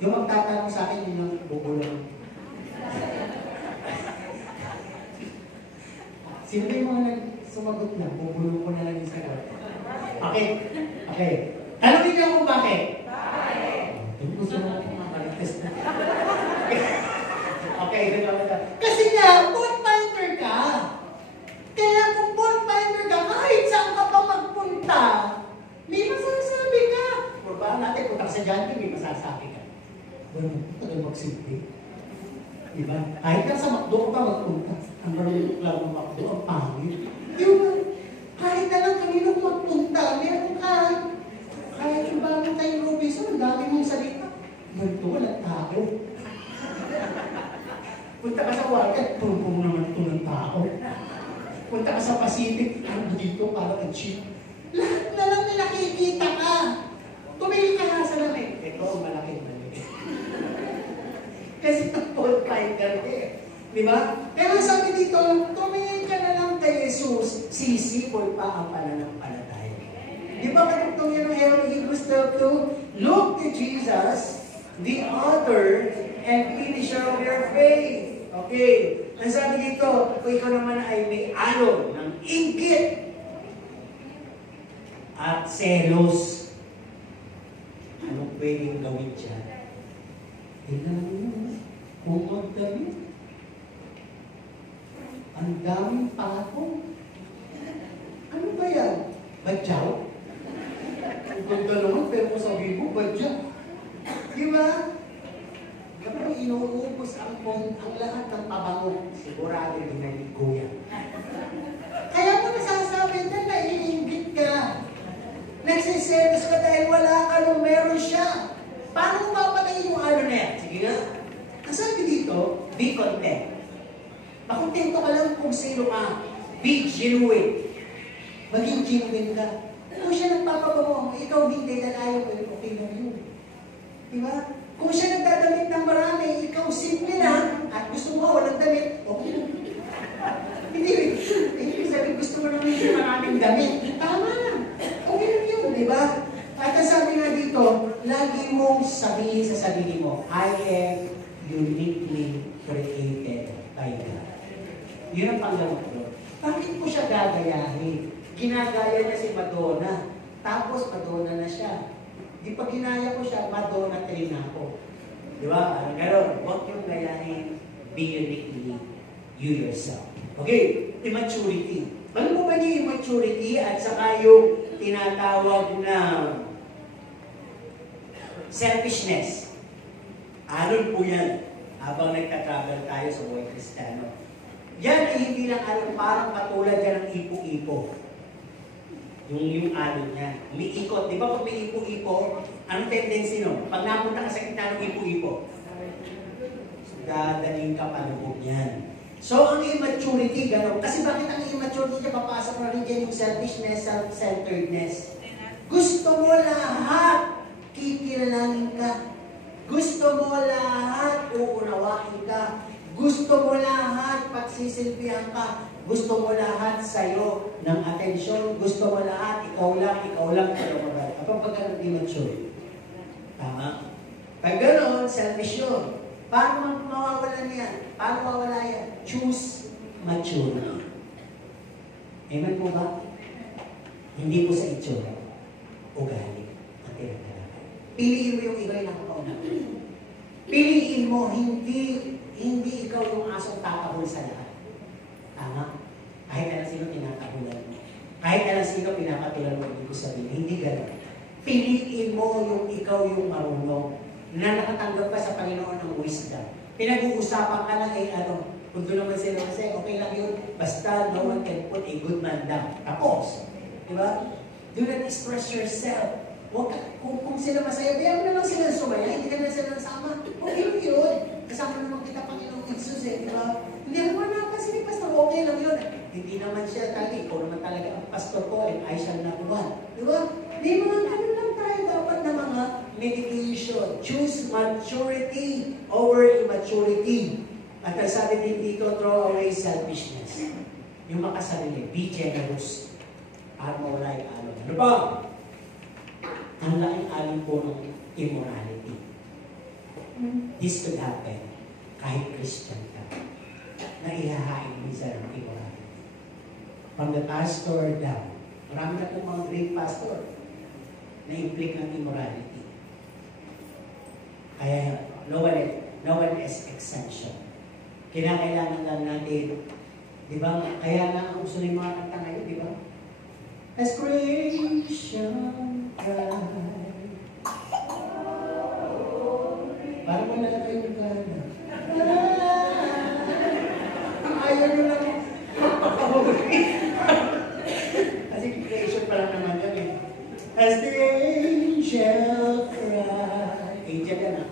Yung magtatanong sa akin, yun yung bubulong. Sino ba yung mga sumagot na? Bubulong ko na lang yung sagot. Okay. Tanungin niyo ako bakit. Gusto mo natin mga marites na. Okay, kasi nga, fault-finder ka. Kaya kung fault-finder ka, kahit saan ka pa magpunta, may masasabi ka. Or ba natin, punta sa Janty, may masasabi ka. Wala mo, tagal magsilbi. Diba? Kahit ka sa McDo ka magpunta, ang marunong lang ng McDo, ang pangit. Diba? Kahit na lang kanino magpunta, meron ka. Kahit yung bagong tayo Robinson, ang dami mong salita. Ganito, walang tao. Punta ka sa Wagat, pulpong naman ito ng tao. Punta ka sa Pacific, ano dito, parang cheap. Lahat na lang may nakikita ka. Tumili ka nga sa lamig. Ito, malaking mali. Kasi Paul Piker eh. Di ba? Kaya sabi dito, tumingin ka na lang kay Jesus, sisipol pa ang pananampalataya. Di ba katugtong yan ng Hebrews 12:2? Look to Jesus, the author and finisher of your faith. Okay. Ang sabi dito, kung ikaw naman ay may alon ng inggit at selos, anong pwedeng gawin dyan? Tingnan mo, kung magdamit. Ang daming patong. Ano ba yan? Badyaw? Ang ganda naman, pero kung sabihin mo, badyaw. Di ba? Kapag inuubos ang lahat ng pabango, sigurado dinaligo yan. Kaya mo nasasabi na naiinggit ka. Nagsiselos ka dahil wala ka nung meron siya. Paano mo mapatayin yung ano na yan? Sige nga. Ang sabi dito, be content. Makontento ka lang kung sino ka. Be genuine. Maging genuine ka. Kung siya nagpapabango, ikaw hindi, dahil ayaw mo yun, okay na yun. Diba? Kung siya nagdadamit ng marami, ikaw simple lang, at gusto mo walang damit, okay na. Hindi sabi, gusto mo naman yung maraming damit. Tama lang. Okay na yun, diba? At ang sabi nga dito, lagi mong sabihin sa sarili mo, I am uniquely created by God. Yun ang panggamot ko. Bakit ko siya gagayahin? Ginagaya niya si Madonna. Tapos Madonna na siya. Di pa ginaya ko siya, Madonna rin ako. Di ba? Parang gano'n. Huwag yung gayahin. Be uniquely you yourself. Okay, immaturity. Alam mo ba niyo immaturity at saka yung tinatawag na selfishness? Aron po yan habang nagka-travel tayo sa buhay Kristiyano. Yan ay hindi lang aron, parang katulad yan ng ipo-ipo. Yung alon niya. Umiikot. Di ba pag may ipo-ipo, anong tendency no? Pag napunta ka sa gitna ng ipo-ipo, dadaling ka palubog yan. So, ang immaturity, gano'n. Kasi bakit ang immaturity niya, papasok na rin dyan yung selfishness, self-centeredness. Gusto mo lahat, kikilalanin ka. Gusto mo lahat, uunawain ka. Gusto mo lahat, pagsisilbihan ka. Gusto mo lahat sa'yo ng atensyon. Gusto mo lahat, ikaw lang, Kapag pagka immature. Tama? Pag gano'n, selfish yun. Paano mawawalan yan? Paano mawawala yan? Choose maturity. Amen po ba? Hindi po sa itsura. Ugali. Ang tinatalaga. Piliin mo yung iba yung nakakauna. Piliin mo, hindi ikaw yung asong tatahol sa lahat. Tama? Kahit na sino tinatahulan mo. Kahit na sino pinapatulan mo, hindi ko sabihin. Hindi gano'n. Piliin mo yung ikaw yung marunong na nakatanggap ka sa Panginoon ng wisdom. Pinag-uusapan ka lang kung doon naman sila kasi, okay lang yun, basta no one can put a good man down. Tapos, di ba? Do not express yourself. Kung sila masaya, bayan mo naman sila sumaya, hindi ka na sila nasama. Okay yun. Kasama naman kita Panginoong Jesus di ba? Hindi naman napasin ni Pastor, okay lang yun. Hindi naman siya talaga, ikaw naman talaga ang pastor ko, and I shall not one. Di ba? Di mga ganun lang tayo dapat na mga meditation. Choose maturity over immaturity. At ang sabi din dito, throw away selfishness. Yung makasarili, be generous. Para mawala yung alon. Ano ba? Ang laking alon po ng immorality. This could happen kahit Christian ka. Na ihahain minsan ng immorality. From the pastor down. Marami na pong mga great pastor na implique ng immorality. Kaya no one is exemption. Kinakailangan lang natin, di ba? Kaya nga ang gusto ng mga kanta ngayon, di ba? As creation cry. Parang pa lang naman yan eh. As the angel cry. Angel yan ah.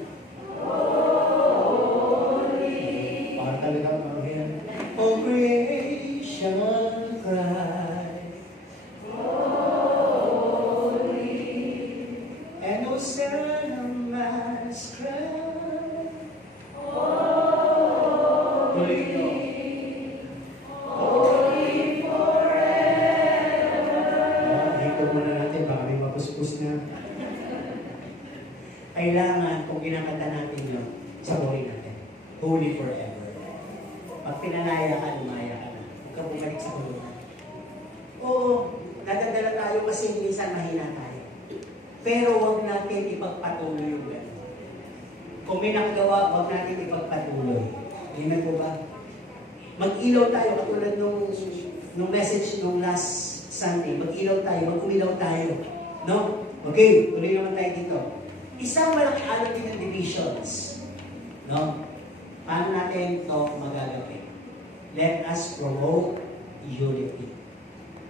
Parang talagang mag-yan. Oh, creation cry. And no son of man's cry. Kailangan, kung kinakanta natin yun, sabuhin natin. Holy forever. Pag pinanaya ka, lumaya ka na. Huwag ka bumalik sa kulungan. Oo, nadadala tayo kasi minsan mahina tayo. Pero huwag natin ipagpatuloy yung gano'n. Kung may nakagawa, huwag natin ipagpatuloy. Hindi na po ba? Mag-ilaw tayo, katulad nung message nung last Sunday. Mag-ilaw tayo, mag-umilaw tayo. No? Okay, tuloy naman tayo dito. Isang malaki alok din ng divisions. No? Paano natin ito magagawin? Let us promote unity.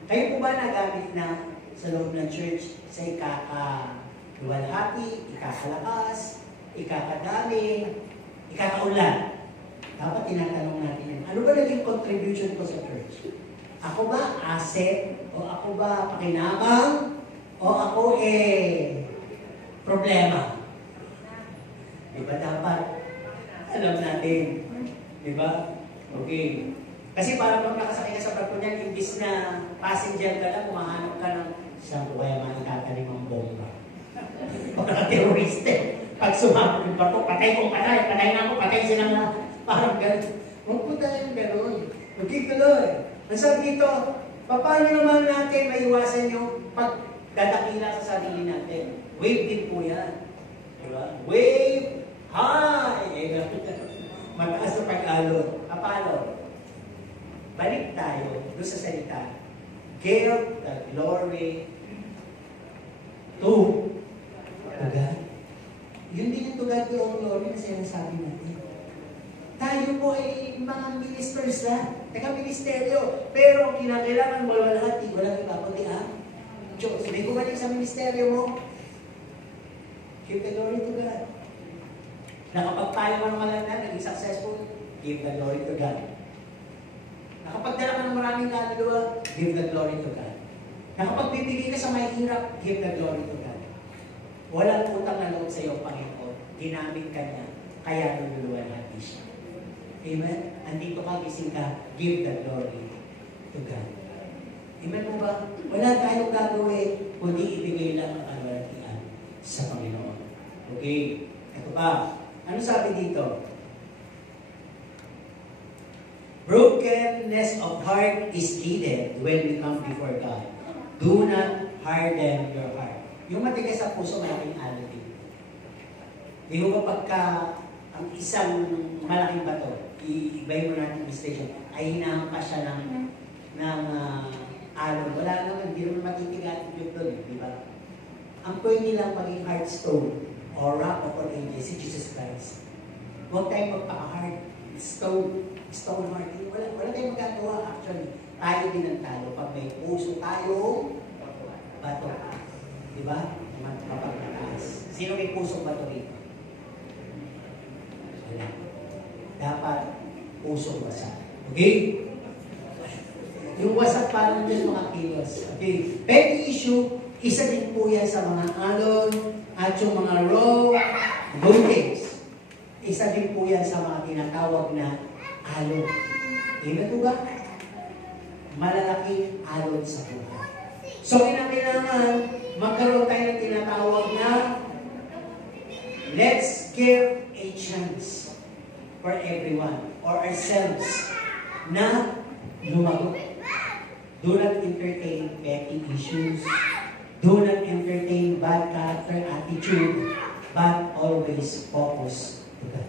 Kayo po ba nagamit na sa loob ng church sa ikaka-luwalhati, ikakalakas, ikakadami, ikakaulan? Dapat tinatanong natin yan. Ano ba naging contribution ko sa church? Ako ba asset? O ako ba pakinabang? O ako problema? Diba dapat alam natin? Diba? Okay. Kasi parang pag nakasakay ka sa barko niyan, imbis na passenger ka lang, kumahanap ka ng saan ko kaya maitatanim ang bomba. Parang teroriste. Pag sumabot yung barko, patay kong patay na ako, patay silang na. Parang gano'n. Huwag po tayong gano'n. Magkikuloy. Ang sabi dito, paano naman natin maiwasan yung pagdadakila sa sarili natin? Wave din po yan. Diba? Wave high! Mataas na pag-alon. Paano? Balik tayo doon sa salita. Give the glory to God. Yun din yung to God yung glory na sinasabi natin. Tayo po ay mga ministers na, taga-ministeryo. Pero ang kinakailangan mo lahat, walang iba kundi Diyos. May bumalik sa ministeryo mo, give the glory to God. Nakapag tayo man na, naging successful, give the glory to God. Nakapagdala ka ng maraming kaluluwa, give the glory to God. Nakapagbibigay ka sa may hirap, give the glory to God. Walang utang na loob sa iyo, Panginoon. Ginamit ka niya, kaya nululuwan natin siya. Amen? Andito ka, gising ka, give the glory to God. Amen mo ba? Wala tayong gagawin, kundi ibigay lang ang kalwalatian sa Panginoon. Okay? Ito pa. Ano sabi dito? Brokenness of heart is needed when we come before God. Do not harden your heart. Yung matigas sa puso, malaking alon din. Di ba pagka ang isang malaking bato, i-ibay mo natin yung station, ay hinahampas siya ng alon. Wala naman, hindi naman matitigatin yung doon, di ba? Ang pwede lang maging heartstone or rock of all ages, si Jesus Christ. Huwag tayong magpaka-heart. Stone heart. Wala tayong magagawa actually. Tayo din ang talo. Pag may puso tayo, bato. Diba? Mapagmataas. Sino may pusong bato rito? Wala. Dapat pusong wasak. Okay? Yung wasak parang dyan mga kilos. Okay? Petty issue, isa din po yan sa mga alon at yung mga raw motives. Isa din po yan sa mga tinatawag na alon. Amen po ba? Malalaking alon sa buhay. So, kailangan magkaroon tayo ng tinatawag na let's give a chance for everyone or ourselves na lumago. Do not entertain petty issues. Do not entertain bad character attitude, but always focus to God.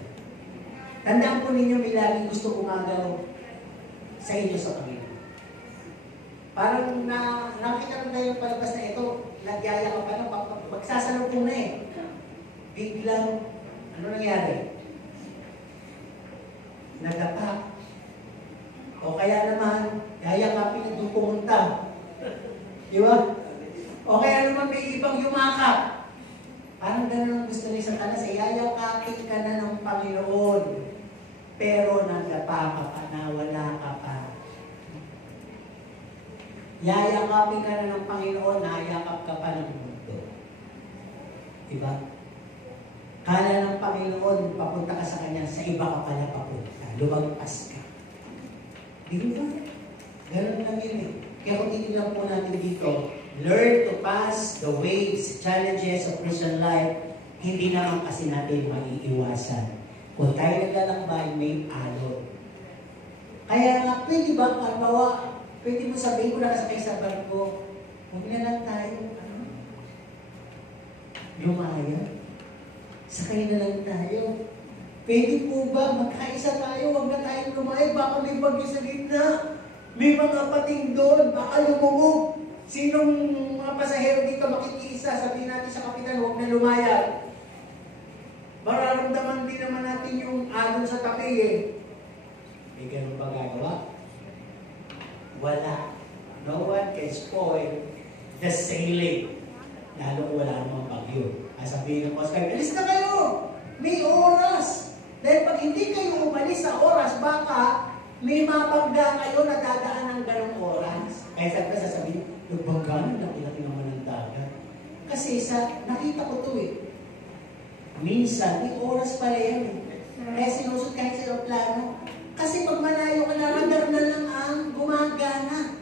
Tandaan po ninyo, may laging gusto umagaw sa inyo sa Panginoon. Parang nakita lang tayo ng palabas na ito, nagyaya ka pa na, magsasalubong na eh. Biglang, ano nangyari? Nagapak. O kaya naman, yayakapin at doon pumunta. Di ba? O kaya naman may ibang yumakap. Parang ganun ang gusto ni Satanas. Yayakapin ka na ng Panginoon. Pero nadapa ka pa na, wala ka pa. Yayakapin ka na ng Panginoon, nayakap ka pa ng mundo. Diba? Kala ng Panginoon, papunta ka sa Kanya, sa iba ka pala papunta. Lumagpas ka. Di ba? Ganun lang yun eh. Kaya kung titignan po natin dito, learn to pass the waves, challenges of Christian life, hindi naman kasi natin maiiwasan. Kung tayo naglalakbay, may alon. Kaya nga, pwede ba, pagbawa, pwede mo sabihin ko nakasakay sa barko, huwag na lang tayo, lumaya. Sakay na lang tayo. Pwede po ba, magkaisa tayo, huwag na tayong lumaya, baka may bagyo sa gitna. May mga pating doon, baka lumubog. Sinong mga pasahero dito makikiisa, sabihin natin sa kapitan, huwag na lumaya. Mararamdaman din naman natin yung alon sa tabi eh. May ganun ba gagawa? Wala. No one can spoil the sailing. Lalo kung wala namang bagyo. Sabihin ng Coast Guard, alis na kayo! May oras! Dahil pag hindi kayo umalis sa oras, baka may mapagda kayo na dadaan ng ganong oras. Kaya sasabihin, yung banggan, laki-laki naman ng dagat. Kasi nakita ko ito eh. Minsan, may oras pala yan eh. Kaya sinusot kahit sa aeroplano. Kasi pag malayo ka na, radar na lang ang gumagana.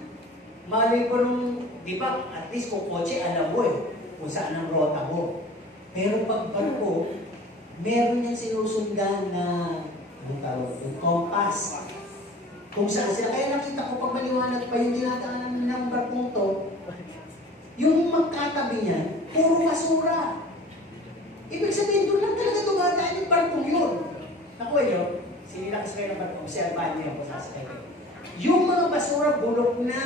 Malay ko nung, di ba, at least kung kotse, alam mo eh, kung saan ang rota mo. Pero pag barko, meron niyang sinusundan na, anong tawag, yung compass. Kung saan sila. Kaya nakita ko pag maliwanag pa yung dinadaanan ng barkong to, yung magkatabi niya, puro basura. Ibig sabihin, doon lang talaga dumadaan yung barkong yun. Nakuha niyo, sinilakas kayo ng barkong, observahan niyo kung sasakay kayo. Yung mga basura, bulok na,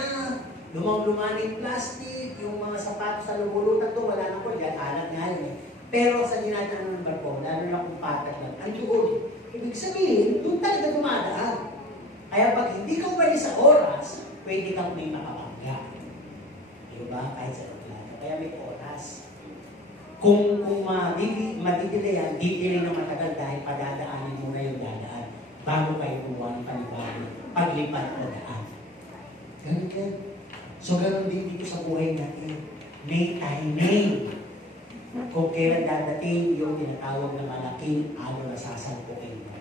lumang-lumaning plastic, yung mga sapatos sa lumulutan to, wala na po, yan, alat nga yun eh. Pero sa dinadaan ng barko, lalo na kung patak lang, ang doon. Ibig sabihin, doon talaga dumadaan. Kaya pag hindi ka umalis sa oras, pwede kang may makapangga. Diba? Kahit sa plano. Kaya may oras. Kung madidili yan, didili na matagal dahil padadaanin mo na yung dadaan bago kayo kumuha ng panibago, paglipat o daan. Ganun yan. So ganun din dito sa buhay natin. May timing. Kung kailan dadating yung tinatawag na malaking alon na sasalpukin mo.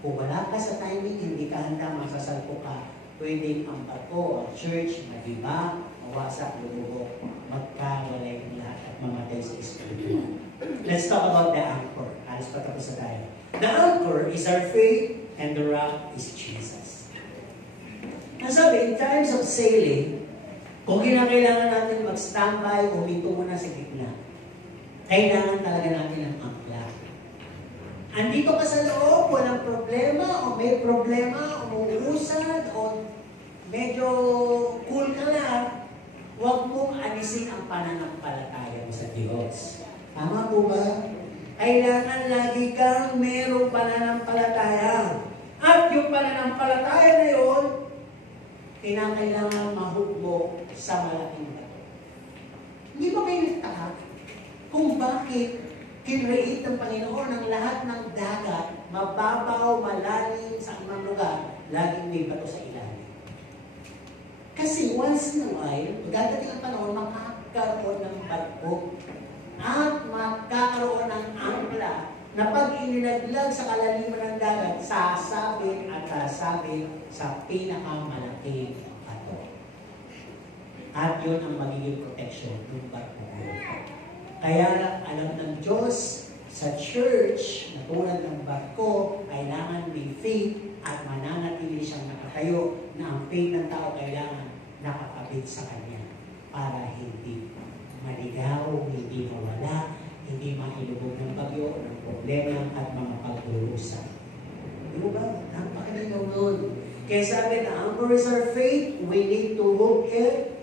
Kung wala ka sa timing, hindi ka handa masasalpo ka, pwedeng ang barko, ang church, magiba, mawasak, lumubog, magkawalay ng lahat at mamatay sa espiritu. Let's talk about the anchor. Alas patapos na tayo. The anchor is our faith and the rock is Jesus. Ang sabi, in times of sailing, kung kinakailangan natin mag-standby, huminto muna sa gitna. Kailangan talaga natin ng ankla. Andito ka sa loob, walang problema, o may problema, umuusad, o medyo cool ka lang, huwag mong alisin ang pananampalataya mo sa Diyos. Tama po ba? Kailangan lagi kang mayroong pananampalataya. At yung pananampalataya na yun, kinakailangan mahugbo sa malaking bato. Hindi ba kayo nagtaka kung bakit kinreate ng Panginoon ang lahat ng dagat, mababaw, malalim, sa anumang lugar, laging may bato sa ilalim? Kasi once in a while, dadating ang panahon, makakaroon ng barko at magkakaroon ng angkla na pag ininaglag sa kalaliman ng dagat, sasabit at sasabit sa pinakamalaking bato. At yun ang magiging protection ng barko. Kaya alam ng Diyos sa church na tulad ng barko, kailangan may faith at mananatili siyang nakatayo na ang faith ng tao kailangan nakakabit sa Kanya para hindi maligaw, hindi mawala, hindi mailubog ng bagyo, ng problema at mga pagdurusa. Di ba? Napakalinaw nun. Kaya sabi na, anchor is our faith, we need to hook it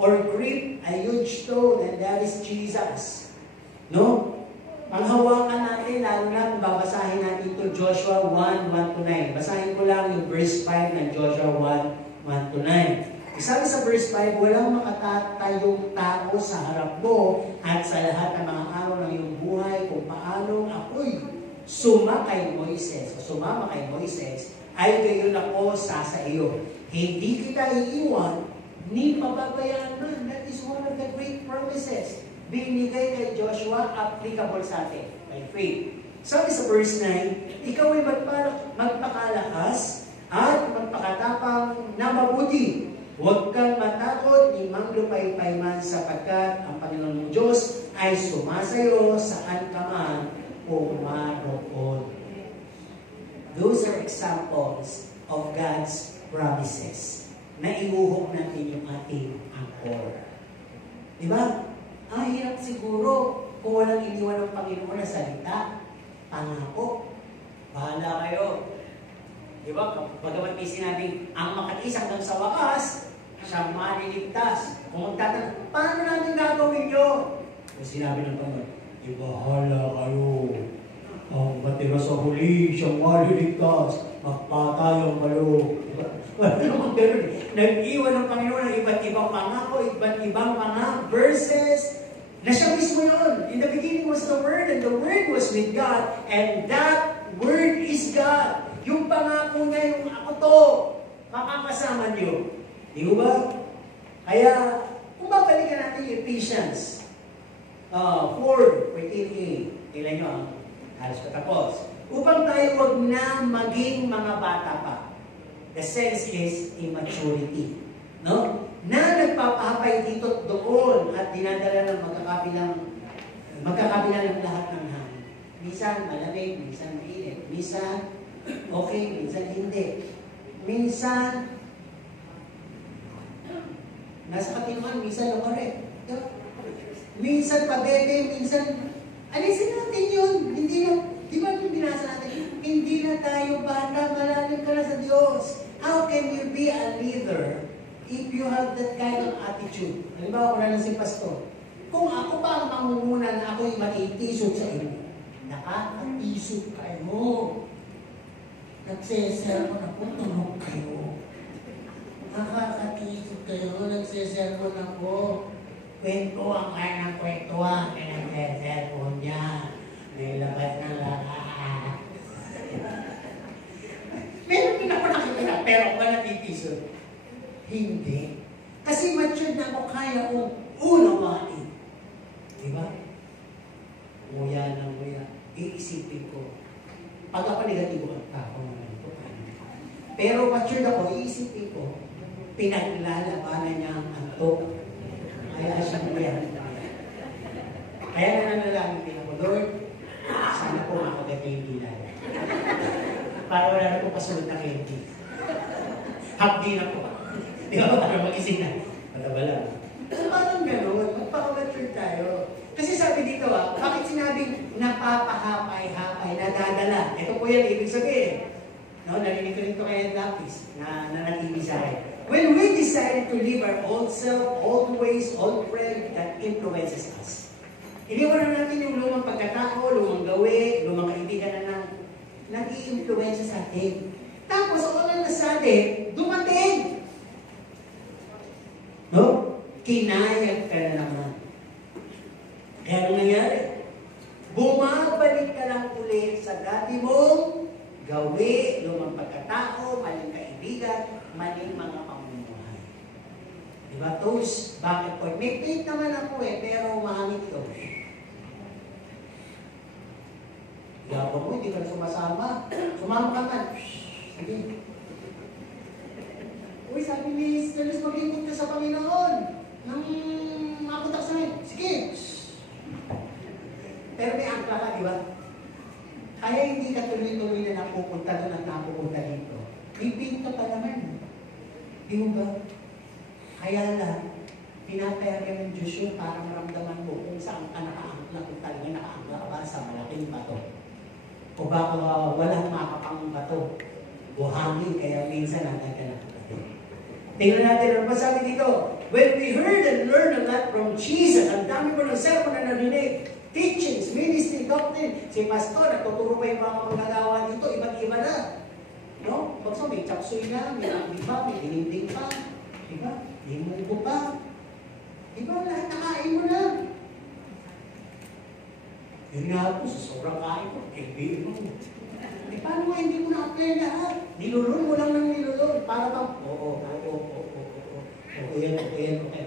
or grip a huge stone, and that is Jesus. No? Panghawakan natin, lalo na kung babasahin natin ito, Joshua 1:1-9. Basahin ko lang yung verse 5 ng Joshua 1:1-9. Sabi sa verse 5, walang makatatayong tao sa harap mo at sa lahat ng mga araw ng iyong buhay kung paano ako'y sumama kay Moises, ay gayon ako sa iyo. Hindi kita iiwan, ni pababayaan man. That is one of the great promises. Binigay kay Joshua, applicable sa atin, by faith. Sabi sa verse 9, ikaw ay magpakalakas at magpakatapang na mabuti. Huwag kang matakot ni manglupay-pay man sapagkat ang Panginoon mong Diyos ay sumasayo saan ka man pumaroon. Those are examples of God's promises na iuhok natin yung ating anchor. Di ba? Hirap siguro kung walang iniwan ng Panginoon na salita, pangako, bahala kayo. Di ba? Pagamat may sinabing, ang makatis hanggang sa wakas, siyang maliligtas. Kung magtatanong, paano natin gagawin yun? Kung sinabi ng Panginoon, bahala kayo. Ang matira sa huli, siyang maliligtas. Magpatayang kayo. Diba? Wala naman gano'n. Nag-iwan ng Panginoon ng iba't ibang pangako, iba't ibang mga verses, na siya mismo yun. In the beginning was the Word, and the Word was with God, and that Word is God. Yung pangako niya, yung ako to, makakasama niyo. Di ba? Kaya, kung babalikan natin yung Ephesians 4:14a, tingnan nyo ang halos katapos. Upang tayo wag na maging mga bata pa. The sense is immaturity. No? Na nagpapahapay dito doon at dinadala ng magkakabilang ng lahat ng hangin. Minsan malamig, minsan mainit, minsan okay, minsan hindi. Minsan nasa katinuan, minsan lumare. Minsan pabebe, minsan alisin natin yun. Hindi na, di ba yung binasa natin? Hindi na tayo bata, malalim ka na sa Diyos. How can you be a leader if you have that kind of attitude? Halimbawa, wala lang si pastor. Kung ako pa ang mangunguna na ako'y maitisod sa inyo, nakakatisod kayo. Nagsesermon ako, tunog kayo. Nakakatisod kayo, nagsesermon ako. Kwentuhan kayo ng kwentuhan, nagsesermon niya. May labas ng lahat. Meron din ako nakikita, pero wala titisod. Hindi. Kasi matured na ako, kaya kong unawain. Diba? Nguya na nguya. Iisipin ko. Pag ako negatibo, ako naman ito. Pero matured ako, iisipin ko, pinaglalabanan niya ang antok. Kaya siya nguya. Kaya nananalangin din ako, Lord, sana po makagat yung kilala. Para wala na po kasunod na candy. Hapdi na po. Di ba? Para mag-ising na. Bala-bala. So, parang gano'n. Magpaka-mature tayo. Kasi sabi dito, bakit sinabing napapahapay-hapay, nadadala? Ito po yan, ibig sabihin. No, narinig ko rin ito kay Lapis na nanatili sa akin. When we decided to leave our old self, old ways, old friend that influences us. Iniwan na natin yung lumang pagkatao, lumang gawi, lumang kaibigan na nag-i-influensya sa atin. Tapos, all of a sudden, dumating. No? Kinayag ka na naman. Kaya ano nangyari? Bumabalik ka lang ulit sa dati mong gawi, lumang pagkatao, maling kaibigan, maling mga pamumuhay. Diba? Those, bakit po? May faith naman ako pero mahangit ito. Yabang mo, hindi ka na sumasama. Sumama ka man. Sige. Uy, sabi ni Stelis, mag-ingot ka sa Panginoon. Nang mapunta sa akin. Sige. Pero may angka ka, di ba? Kaya hindi ka tuloy-tuloy na napupunta doon at napupunta dito. Pipinto pa naman. Di mo ba? Kaya lang, pinapayagyan ng Diyos yun para maramdaman mo kung saan ka nakaangkla, kung talaga nakaangkla ka ba sa malaking bato. O baka walang makapang bato. Buhangin, kaya minsan nagkakanak. Tingnan natin ang sabi dito. When we heard and learned a lot from Jesus, ang dami mo ng sermon na narinig, teachings, ministry, doctrine, si pastor, nagtuturo pa yung mga magagawa dito, iba't-iba na. No? Pagso, may chapsuy na, may iba, may dininding pa. Diba? Limubo pa. Di ba lahat nakain mo na? Yun nga po, sa sobrang kain ko, kaibigan mo. Di paano nga hindi mo na-apply lahat? Nilulun mo lang ng nilulun. Para bang, oo, yan.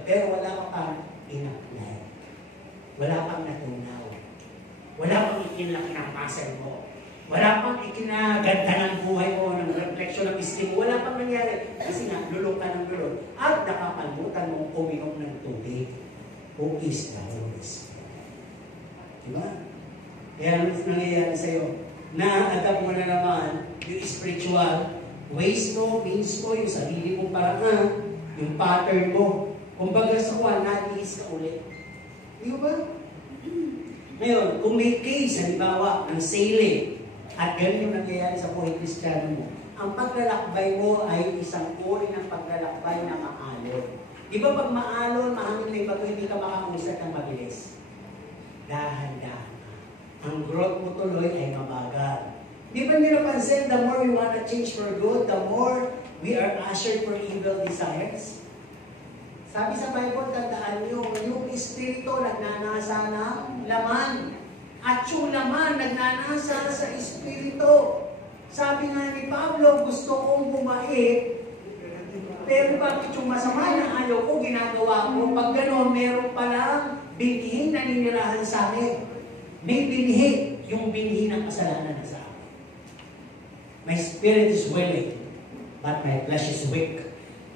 Pero wala ka pang in-apply. Wala pang natunaw. Wala pang ikinlaki ng muscle mo. Wala pang ikinaganda ng buhay mo, ng reflection ng isip mo. Wala pang nangyari. Kasi nga, lulong ka ng lulong. At nakakalimutan mong uminom ng tubig. Who is the Holy Spirit? Diba? Kaya ano nangyayari sa'yo? Na-adapt mo na naman yung spiritual ways mo, means mo, yung sarili mong paraan, yung pattern mo. Kumbaga sa kuwan, naliis ka ulit. Di ba? Ngayon, kung may case, halimbawa, ng sailing, at ganyan yung nangyayari sa buhay Kristiyano mo, ang paglalakbay mo ay isang uri ng paglalakbay na maalon. Di ba pag maalon, mahangin na iba, hindi ka makamusat ng mabilis. Dahan-dahan. Ang growth mo tuloy ay mabagal. Di ba napansin, the more we wanna change for good, the more we are ushered for evil desires? Sabi sa Bible, tandaan nyo, yung espiritu nagnanasa ng laman. At yung laman nagnanasa sa espiritu. Sabi nga ni Pablo, gusto kong bumait, pero bakit yung masama na ayaw ko, ginagawa ko? Pag gano'n, meron palang binhi na ninirahan sa akin. May binhi, yung binhi ng kasalanan na sa akin. My spirit is willing, but my flesh is weak.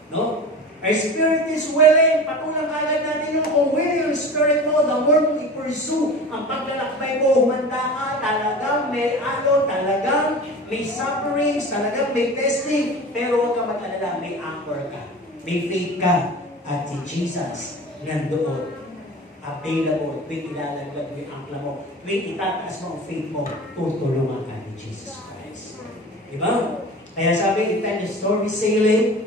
No? Our spirit is willing. Patulang kagad natin yung kung willing yung spirit mo, the more mo i-pursue ang paglalakbay mo, humanda ka, talagang may talagang may sufferings, talagang may testing, pero huwag ka mag-alala, may anchor ka. May faith ka. At si Jesus nandoon. Available. Tuwing ilalaglag mo yung angkla mo. Tuwing itataas mo ang faith mo, tutulungan ka ni Jesus Christ. Diba? Kaya sabi, in time the storm is sailing,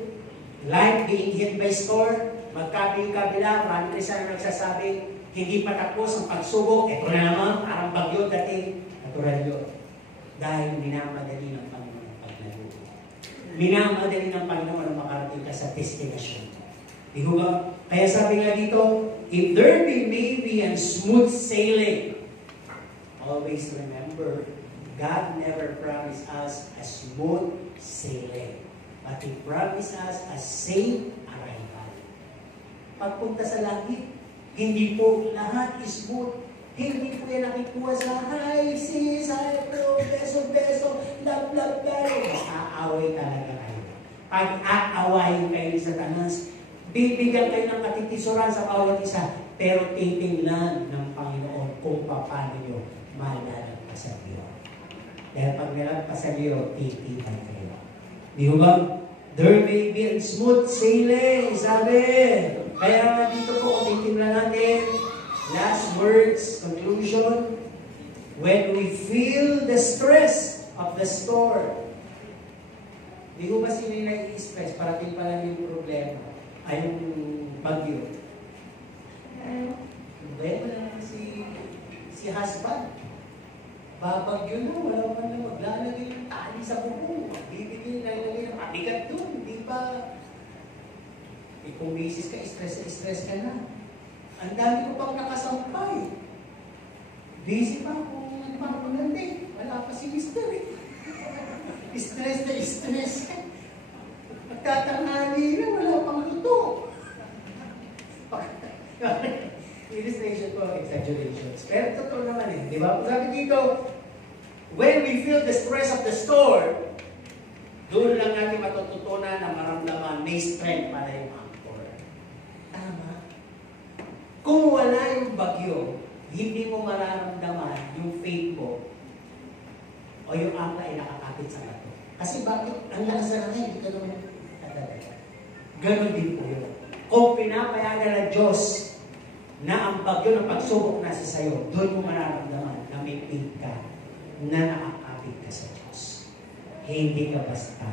like being hit by storm, magkabi-kabila, marami rin sana nagsasabi, hindi pa tapos ang pagsubok, ito na naman, parang bagyo dating, natural yun. Dahil minamadali ng Panginoon ang paglago. Minamadali ng Panginoon ang makarating ka sa destination. Di ba? Kaya sabi nga dito, if there be maybe and smooth sailing, always remember, God never promised us a smooth sailing. But He promised us a safe arrival. Pagpunta sa langit, hindi po lahat is smooth. Hindi po yan nakikuha sa hi sis, hi bro, beso, love, tayo. Aaway talaga kayo. Pag-aawayin kayo sa Satanas, bibigyan kayo ng katitisuran sa bawat isa, pero titingnan ng Panginoon kung paano nyo malalagpasan niyo. Dahil pag nalagpasan niyo, titipan kayo. Di ba? There may be smooth sailing, sabi. Kaya dito po, kung titingnan natin, last words, conclusion, when we feel the stress of the storm, di ko ba sino yung nai-stress? Parating pala yung problema. Ay, yung bagyo. Wala si husband. Babagyo na, wala pa na maglalagay ng tali sa bubong. Bibigyan lalagay ng mabigat doon. Di ba? Kung misis ka, stress ka na. Ang dami ko pang nakasampay. Busy pa kung nagpapalanti. Wala pa si Mr. Stress na stress ka. Pagtatanghali na, wala pang luto. Illustration po, exaggerations. Pero totoo naman eh. Di ba? Sabi dito, when we feel the stress of the storm, doon lang natin matututunan na maramdaman may strength para yung anchor. Tama. Kung wala yung bagyo, hindi mo mararamdaman yung faith mo o yung anchor ay nakakapit sa bato. Kasi bakit? Ang lakas na nga, hindi ka naman tatalaga. Ganon din po yun. Kung pinapayagan ng Diyos na ang bagyo ng pagsubok nasa sayo, doon mo mararamdaman na may faith ka, na nakakapit ka sa Diyos. Hindi ka basta